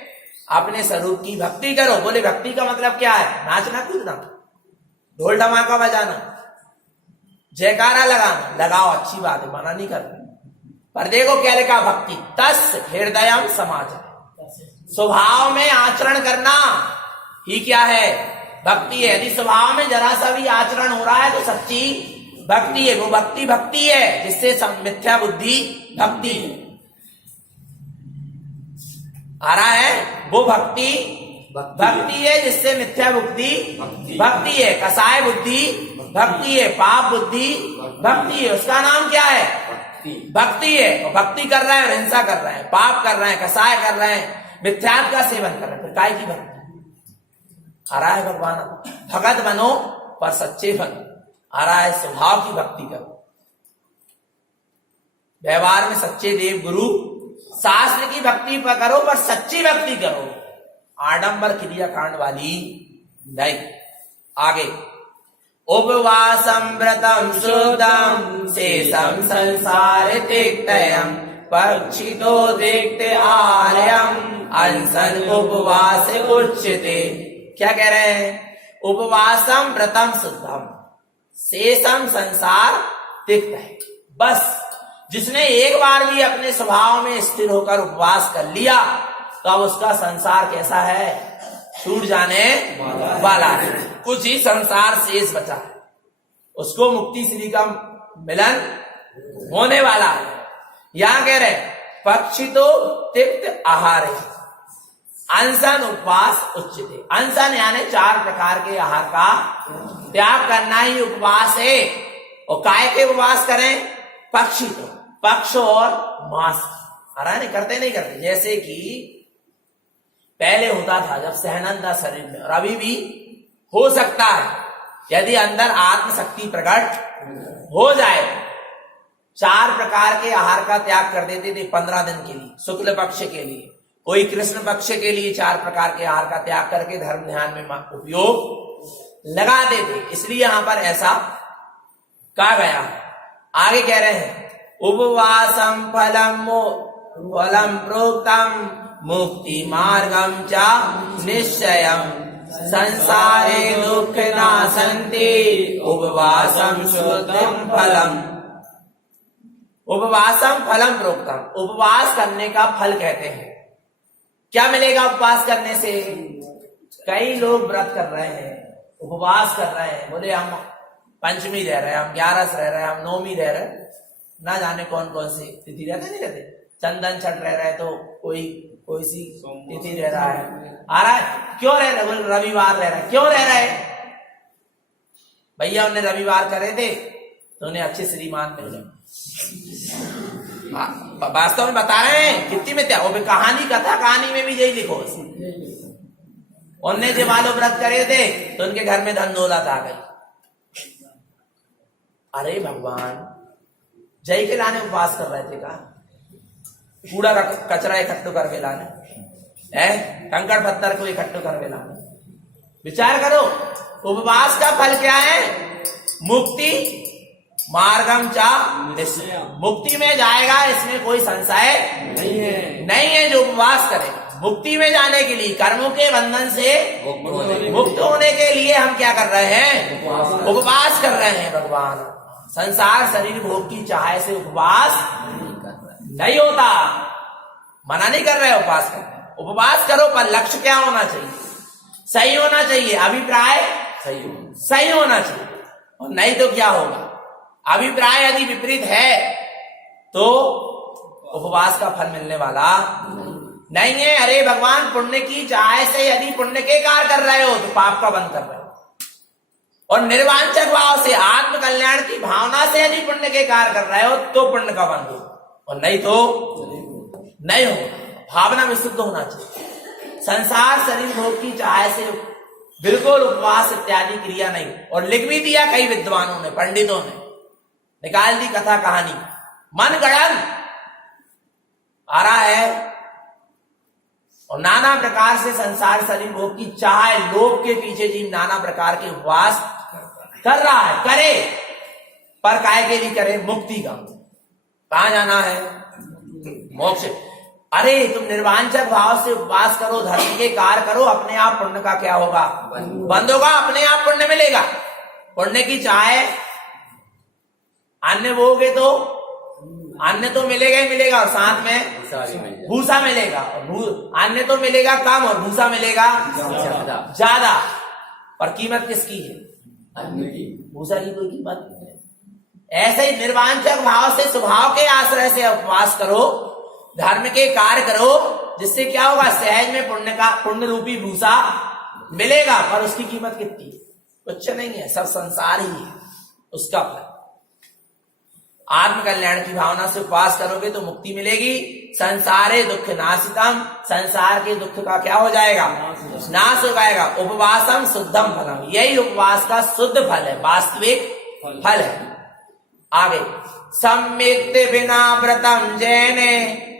अपने स्वरूप की भक्ति करो। बोले भक्ति का मतलब क्या है? नाचना कूदना, ढोल धमाका बजाना, जयकारा लगाना, लगाओ, अच्छी बात है, मना नहीं करते। पर देखो क्या लिखा? भक्ति तस् हृदयम समाचर, स्वभाव में आचरण करना ही क्या है? भक्ति है। यदि स्वभाव में जरा सा भी आचरण हो रहा है तो सच्ची भक्ति है। वो भक्ति है जिससे मिथ्या बुद्धि भक्ति है। आ रहा है? वो भक्ति है जिससे मिथ्या बुद्धि भक्ति है, कसाय बुद्धि भक्ति है, पाप बुद्धि भक्ति है। उसका नाम क्या है? भक्ति है। और भक्ति कर रहे हैं, हिंसा कर रहे हैं, पाप कर रहे हैं, कसाय कर रहे हैं, मिथ्यात्व का सेवन कर रहे हैं, फिर काय की भक्ति? आ रहा है भगवान, भगत बनो पर सच्चे बनो। आ रहा है, स्वभाव की भक्ति करो, व्यवहार में सच्चे देव गुरु शास्त्र की भक्ति करो, पर सच्ची भक्ति करो, आडंबर क्रिया कांड वाली नहीं। आगे, उपवासम व्रतम शुद्धम शेषम संसार तिक्तयम पक्षितो देखते आर्यम अनशन उपवास उच्यते। क्या कह रहे हैं? उपवासम व्रतम शुद्धम शेषम संसार तिक्त है। बस जिसने एक बार भी अपने स्वभाव में स्थिर होकर उपवास कर लिया तो अब उसका संसार कैसा है? छूट जाने वाला है, कुछ ही संसार शेष बचा है, उसको मुक्ति श्री का मिलन होने वाला है। यहां कह रहे पक्षी तो तिक्त आहार है, अनशन उपवास उच्चते। अनशन यानी 4 प्रकार के आहार का त्याग करना ही उपवास है। और काय के उपवास करें? पक्षी तो पक्ष और मांस आराम नहीं करते। जैसे कि पहले होता था जब सहनन था शरीर में, और अभी भी हो सकता है यदि अंदर आत्मशक्ति प्रकट हो जाए। 4 प्रकार के आहार का त्याग कर देते थे 15 दिन के लिए, शुक्ल पक्ष के लिए, कोई कृष्ण पक्ष के लिए 4 प्रकार के आहार का त्याग करके धर्म ध्यान में उपयोग लगाते थे। इसलिए यहां पर ऐसा कहा गया। आगे कह रहे हैं उपवासम फलम प्रोक्तम मुक्ति मार्गम च निश्चयम संसारे दुख नासन्ति उपवासम शुद्धम फलम। उपवासम फलम प्रोक्तम, उपवास करने का फल कहते हैं। क्या मिलेगा उपवास करने से? कई लोग व्रत कर रहे हैं, उपवास कर रहे हैं, बोले हम पंचमी रह रहे हैं, हम 11 रह रहे हैं, हम नौमी रह रहे हैं, ना जाने कौन कौन सी तिथि रहते नहीं रहते। चंदन छठ रह रहा है तो कोई सी तिथि रह रहा है, आ रहा है। क्यों रह रहे? बोले रविवार रह रहा है। क्यों रह रहे? भैया उन्हें रविवार करे थे तो उन्हें अच्छे श्रीमान मिल गए। वास्तव में बता रहे हैं कितनी में क्या, वो भी कहानी में भी यही लिखो। उनने जो वालों व्रत करे थे तो उनके घर में धन दौलत आ गई। अरे भगवान, जय के लाने उपवास कर रहे थे का? कूड़ा का कचरा इकट्ठो करके लाने, कंकड़ पत्थर को इकट्ठो करके लाने। विचार करो, उपवास का फल क्या है? मुक्ति मार्गम चा निश्चय, मुक्ति में जाएगा, इसमें कोई संशय नहीं है जो उपवास करेगा। मुक्ति में जाने के लिए, कर्मों के बंधन से मुक्त होने के लिए हम क्या कर रहे हैं? उपवास कर रहे हैं। भगवान, संसार शरीर भोग की चाह से उपवास नहीं होता, मना नहीं कर रहे उपवास कर। उपवास करो, पर लक्ष्य क्या होना चाहिए? सही होना चाहिए, अभिप्राय सही होना चाहिए। और नहीं तो क्या होगा? अभिप्राय यदि विपरीत है तो उपवास का फल मिलने वाला नहीं है। अरे भगवान, पुण्य की चाह से यदि पुण्य के कार्य कर रहे हो तो पाप का बंध कर रहे हो, और निर्वांछक भाव से आत्म कल्याण की भावना से यदि पुण्य के कार्य कर रहे हो तो पुण्य का बंध हो, और नहीं तो नहीं हो। भावना विशुद्ध होना चाहिए। संसार शरीर भोग की चाह से बिल्कुल उपवास इत्यादि क्रिया नहीं। और लिख भी दिया कई विद्वानों ने, पंडितों ने निकाल दी कथा कहानी, मन गढ़न आ रहा है। और नाना प्रकार से संसार शरीर भोग की चाह, लोभ के पीछे जीव नाना प्रकार के उपवास कर रहा है। करे, पर काय के लिए करे? मुक्ति का। कहां जाना है? मोक्ष। अरे तुम निर्वांछक भाव से उपवास करो, धर्म के कार्य करो, अपने आप पुण्य का क्या होगा? बंद होगा, अपने आप पुण्य मिलेगा। पुण्य की चाहे अन्य भोगे तो अन्य तो मिलेगा ही मिलेगा, और साथ में भूसा मिलेगा। और अन्य तो मिलेगा कम और भूसा मिलेगा ज्यादा। पर कीमत किसकी है? भूसा की कोई कीमत नहीं है। ऐसे ही निर्वांछक भाव से, स्वभाव के आश्रय से उपवास करो, धर्म के कार्य करो, जिससे क्या होगा? सहज में पुण्य रूपी भूसा मिलेगा। पर उसकी कीमत कितनी? कुछ नहीं है, सब संसार ही है उसका फल। आत्म कल्याण की भावना से उपवास करोगे तो मुक्ति मिलेगी। संसारे दुख नाशितम, संसार के दुख का क्या हो जाएगा? नाश हो जाएगा। उपवासम शुद्धम फलम, यही उपवास का शुद्ध फल है, वास्तविक फल है। आगे, सम्मित बिना व्रतम जैने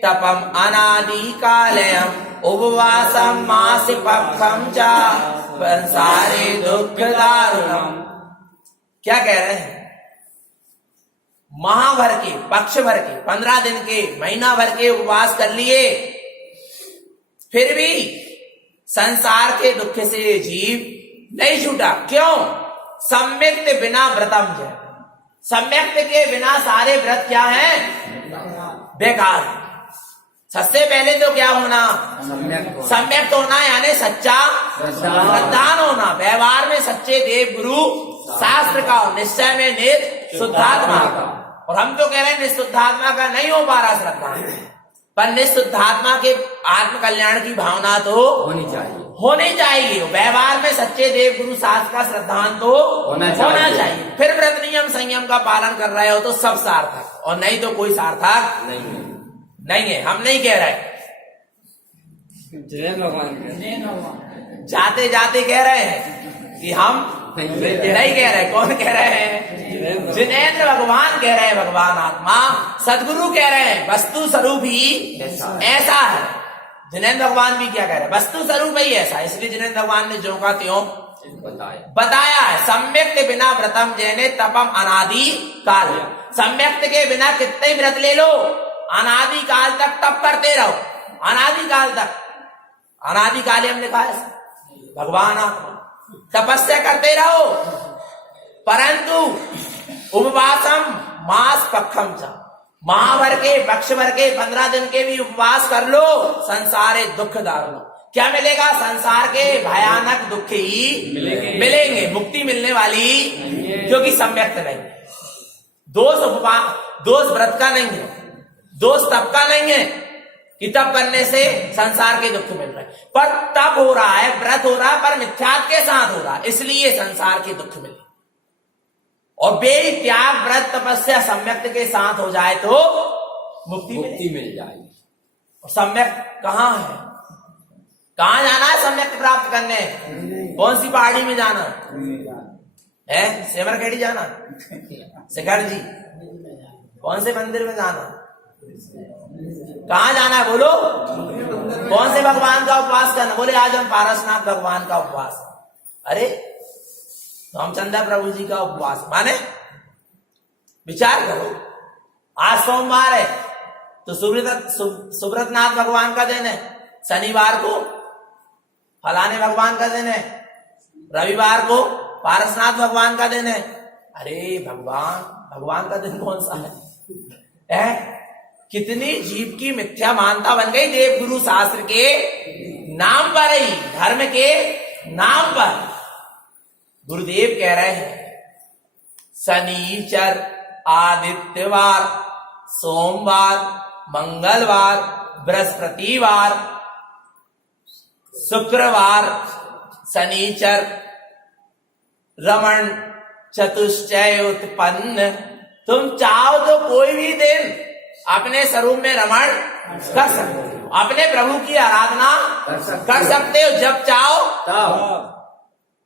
तपम अनादि कालयम उपवासम मास पक्षम चा संसारे दुख दारुणम। क्या कह रहे हैं? माह भर के, पक्ष भर के, 15 दिन के, महीना भर के उपवास कर लिए, फिर भी संसार के दुख से जीव नहीं छूटा। क्यों? सम्यक्त बिना व्रतम जय, सम्यक्त के बिना सारे व्रत क्या हैं? बेकार। सबसे पहले तो क्या होना, सम्यक होना, यानी सच्चा श्रद्धान होना, व्यवहार में सच्चे देव गुरु शास्त्र का, निश्चय में नित शुद्धात्मा का। और हम तो कह रहे हैं निशुद्धात्मा का नहीं हो पा रहा श्रद्धा, पर निशुद्धात्मा के आत्म कल्याण की भावना तो होनी चाहिए। व्यवहार में सच्चे देव गुरु शास्त्र का श्रद्धान तो होना चाहिए। फिर व्रत नियम संयम का पालन कर रहे हो तो सब सार्थक, और नहीं तो कोई सार्थक नहीं है। हम नहीं कह रहे, जाते जाते कह रहे हैं कि हम नहीं कह रहे। कौन कह रहे हैं? जिनेंद्र भगवान कह रहे हैं, भगवान आत्मा सदगुरु कह रहे हैं वस्तु स्वरूप ही ऐसा है। जिनेंद्र भगवान भी क्या कह रहे हैं? वस्तु स्वरूप ही ऐसा। इसलिए जिनेंद्र भगवान ने जो का त्यों बताया है। सम्यक के बिना व्रतम जैने तपम अनादि काल। सम्यक के बिना कितने व्रत ले लो, अनादि काल तक तप करते रहो, अनादि काल तक। अनादि काल हम लिखा है, भगवान आत्मा तपस्या करते रहो, परंतु उपवासम मास पक्षम चा, माह भर के पक्ष भर के 15 दिन के भी उपवास कर लो, संसारे दुख दारुण। क्या मिलेगा? संसार के भयानक दुख ही मिलेंगे, मुक्ति मिलने वाली, क्योंकि सम्यक नहीं। दोष उपवास, दोष व्रत का नहीं है, दोष तप का नहीं है कि तप करने से संसार के दुख मिल रहे, पर तप हो रहा है, व्रत हो रहा है, पर मिथ्यात्व के साथ हो रहा है, इसलिए संसार के दुख मिले। और बे त्याग व्रत तपस्या सम्यक के साथ हो जाए तो मुक्ति मिल जाएगी। और सम्यक कहाँ है? कहाँ जाना है सम्यक प्राप्त करने? कौन सी पहाड़ी में जाना है? सेमरखेड़ी जाना, शिखर जी, कौन से मंदिर में जाना, कहाँ जाना है? बोलो, कौन से भगवान का उपवास करना? बोले आज हम पारसनाथ भगवान का उपवास। अरे तो हम चंदा प्रभु जी का उपवास, माने विचार करो, आज सोमवार है तो सुब्रतनाथ भगवान का दिन है, शनिवार को फलाने भगवान का दिन है, रविवार को पारसनाथ भगवान का दिन है। अरे भगवान का दिन कौन सा है? कितनी जीव की मिथ्या मानता बन गई देव गुरु शास्त्र के नाम पर ही, धर्म के नाम पर। गुरुदेव कह रहे हैं शनिचर, आदित्यवार, सोमवार, मंगलवार, बृहस्पतिवार, शुक्रवार, शनिचर, रमण चतुष्टय उत्पन्न। तुम चाहो तो कोई भी दिन अपने स्वरूप में रमण कर सकते हो, अपने प्रभु की आराधना कर सकते हो जब चाहो तब।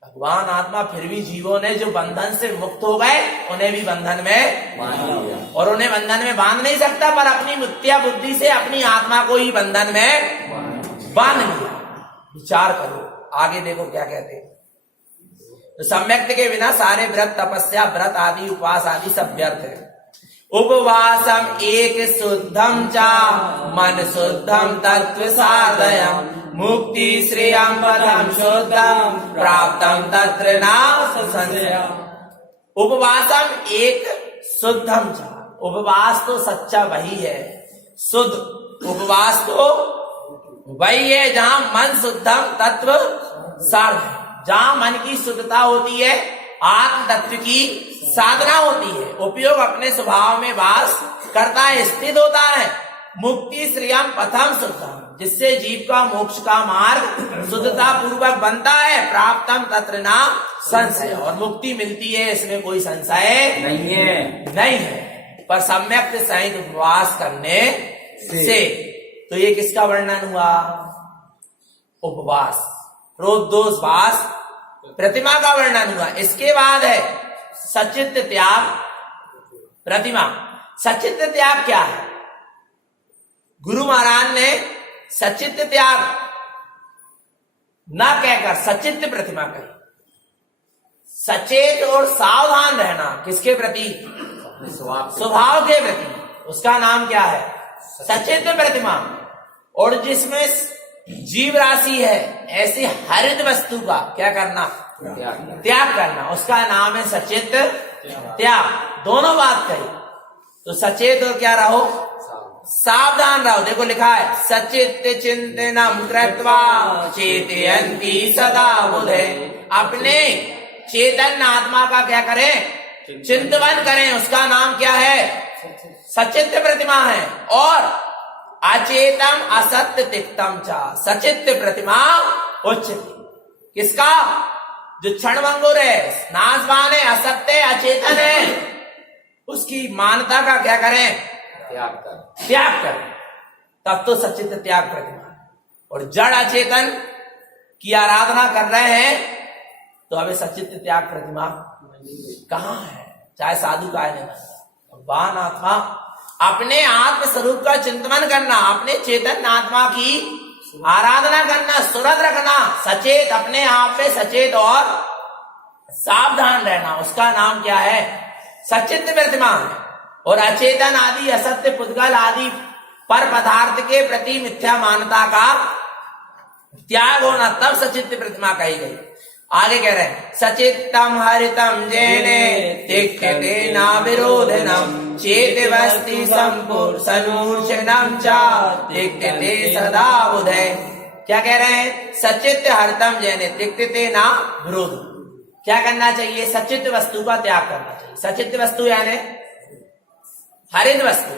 भगवान आत्मा फिर भी जीवों ने जो बंधन से मुक्त हो गए उन्हें भी बंधन में बांध लिया, और उन्हें बंधन में बांध नहीं सकता, पर अपनी मिथ्या बुद्धि से अपनी आत्मा को ही बंधन में बांध लिया। विचार करो, आगे देखो क्या कहते हैं। तो सम्यक के बिना सारे व्रत तपस्या व्रत आदि उपवास आदि सब व्यर्थ है। उपवासम एक शुद्धम चा मन शुद्धम तत्व साधयम मुक्ति श्रेयम पदम शुद्धम प्राप्तम तत्र नाश संशय। उपवासम एक शुद्धम चा, उपवास तो सच्चा वही है, शुद्ध उपवास तो वही है जहां मन शुद्धम तत्व साधयम, जहां मन की शुद्धता होती है, आत्म तत्व की साधना होती है, उपयोग अपने स्वभाव में वास करता है, स्थित होता है। मुक्ति श्रेयम पथम शुद्धम, जिससे जीव का मोक्ष का मार्ग शुद्धता पूर्वक बनता है। प्राप्तम तत्र न संशय, और मुक्ति मिलती है, इसमें कोई संशय नहीं है। पर सम्यक सहित उपवास करने से तो ये किसका वर्णन हुआ? उपवास, क्रोध दोष वास प्रतिमा का वर्णन हुआ। इसके बाद है सचित्त त्याग प्रतिमा। सचित्त त्याग क्या है? गुरु महाराज ने सचित्त त्याग न कहकर सचित्त प्रतिमा कही। सचेत और सावधान रहना किसके प्रति? स्वभाव के प्रति। उसका नाम क्या है? सचित्त प्रतिमा। और जिसमें जीव राशि है, ऐसी हरित वस्तु का क्या करना? त्याग करना, उसका नाम है सचेत त्याग। दोनों बात कही। तो सचेत और क्या रहो? सावधान रहो। देखो लिखा है सचित चिंतनम कृत्वा चेतयन्ति सदा बुधे। अपने चेतन आत्मा का क्या करें? चिंतन करें। उसका नाम क्या है? सचित प्रतिमा है। और अचेतम असत्य तिक्तम चा, सचित प्रतिमा उच्चति। किसका? जो क्षणभंगुर है, नाशवान है, असत्य अचेतन है, उसकी मानता का क्या करें? त्याग कर। त्याग करें। तब तो सचित त्याग प्रतिमा है। और जड़ अचेतन की आराधना कर रहे हैं तो अभी सचित त्याग प्रतिमा कहां है? चाहे साधु का है भगवान आत्मा। अपने आत्म स्वरूप का चिंतन करना, अपने चेतन आत्मा की आराधना करना, सुरत रखना, सचेत, अपने आप में सचेत और सावधान रहना, उसका नाम क्या है? सचित प्रतिमा है। और अचेतन आदि असत्य पुद्गल आदि पर पदार्थ के प्रति मिथ्या मान्यता का त्याग होना, तब सचित प्रतिमा कही गई। आगे कह रहे हैं सचित्तम हरितम जैने तिष्ठते न विरोधनम चेतवस्ति संपूर्ण सन्मूर्छनम चा तिष्ठते सदा बुधे। क्या कह रहे हैं? सचित हरितम जैने तिष्ठते न विरोध। क्या करना चाहिए? सचित वस्तु का त्याग करना चाहिए। सचित वस्तु यानी हरित वस्तु।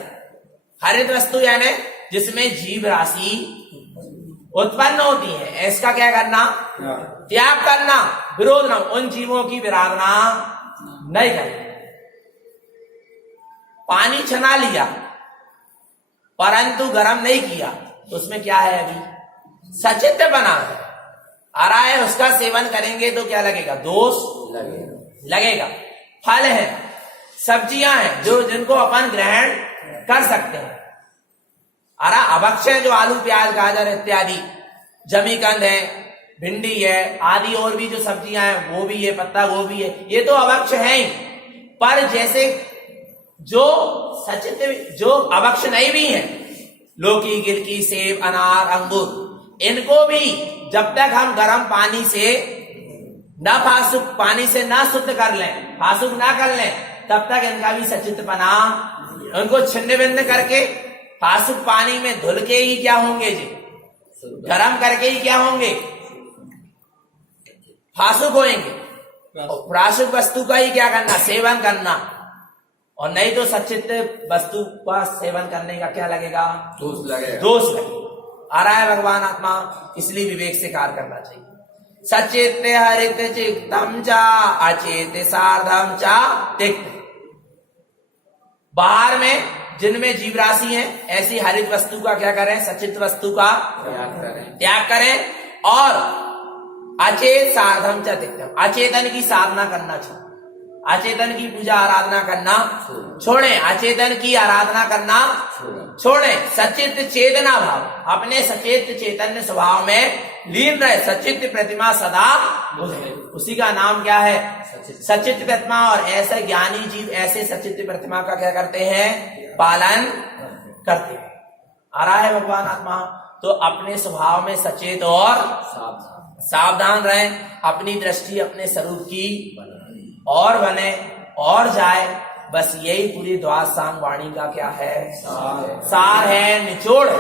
हरित वस्तु यानी जिसमें जीव राशि उत्पन्न होती है, इसका क्या करना? त्याग करना। विरोध न, उन जीवों की विराधना नहीं करनी। पानी छना लिया परंतु गर्म नहीं किया तो उसमें क्या है? अभी सचित बना है, आ रहा है, उसका सेवन करेंगे तो क्या लगेगा? दोष लगेगा। फल है, सब्जियां हैं जो जिनको अपन ग्रहण कर सकते हैं। अरा अभक्ष है जो आलू प्याज गाजर इत्यादि, जमीकंद है, भिंडी है, आदि और भी जो सब्जियां हैं वो भी है, पत्ता गोभी है, ये तो अभक्ष है ही। पर जैसे जो सचित, जो अभक्ष नहीं भी है, लौकी, गिलकी, सेब, अनार, अंगूर, इनको भी जब तक हम गर्म पानी से न फासुक पानी से ना शुद्ध कर लें, फासुक ना कर लें, तब तक इनका भी सचितपना, उनको छिन्न भिन्न करके फासुक पानी में धुल के ही क्या होंगे जी? गरम करके ही क्या होंगे? फासुक होंगे। और प्रासुक वस्तु का ही क्या करना? सेवन करना। और नहीं तो सचित वस्तु का सेवन करने का क्या लगेगा? दोष लगेगा। दोष लगेगा। आ रहा है भगवान आत्मा, इसलिए विवेक से कार्य करना चाहिए। सचित हरित चित्तम चा अचेत सार्धम चा तिक्त। बाहर में जिनमें जीव राशि है, ऐसी हरित वस्तु का क्या करें? सचित वस्तु का त्याग करें। और अचेत सार्धम च तिक्तम, अचेतन की साधना करना चाहिए। अचेतन की पूजा आराधना करना छोड़ें, अचेतन की आराधना करना छोड़ें। सचित चेतना भाव, अपने सचेत चैतन्य स्वभाव में लीन रहे। सचित प्रतिमा सदा बुधे, उसी का नाम क्या है? सचित प्रतिमा। और ऐसे ज्ञानी जीव ऐसे सचित प्रतिमा का क्या करते हैं? पालन करते हैं। आ रहा है भगवान आत्मा। तो अपने स्वभाव में सचेत और सावधान रहें। अपनी दृष्टि अपने स्वरूप की और बने और जाए। बस यही पूरी द्वादश सांग वाणी का क्या है? सार है, निचोड़ है।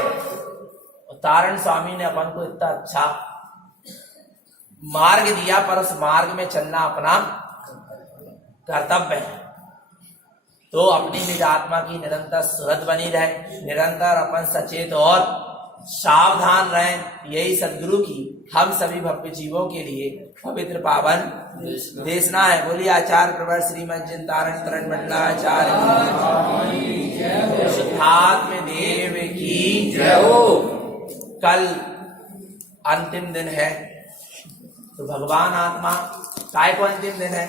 तारण स्वामी ने अपन को इतना अच्छा मार्ग दिया, पर उस मार्ग में चलना अपना कर्तव्य है। तो अपनी निज आत्मा की निरंतर सुरत बनी रहे, निरंतर अपन सचेत और सावधान रहें। यही सदगुरु की हम सभी भव्य जीवों के लिए पवित्र पावन देशना है। बोलिए आचार्य प्रवर श्रीमद जिनतारण तरण मंडलाचार्य शुद्धात्म देव की जय हो। कल अंतिम दिन है, तो भगवान आत्मा काय को अंतिम दिन है?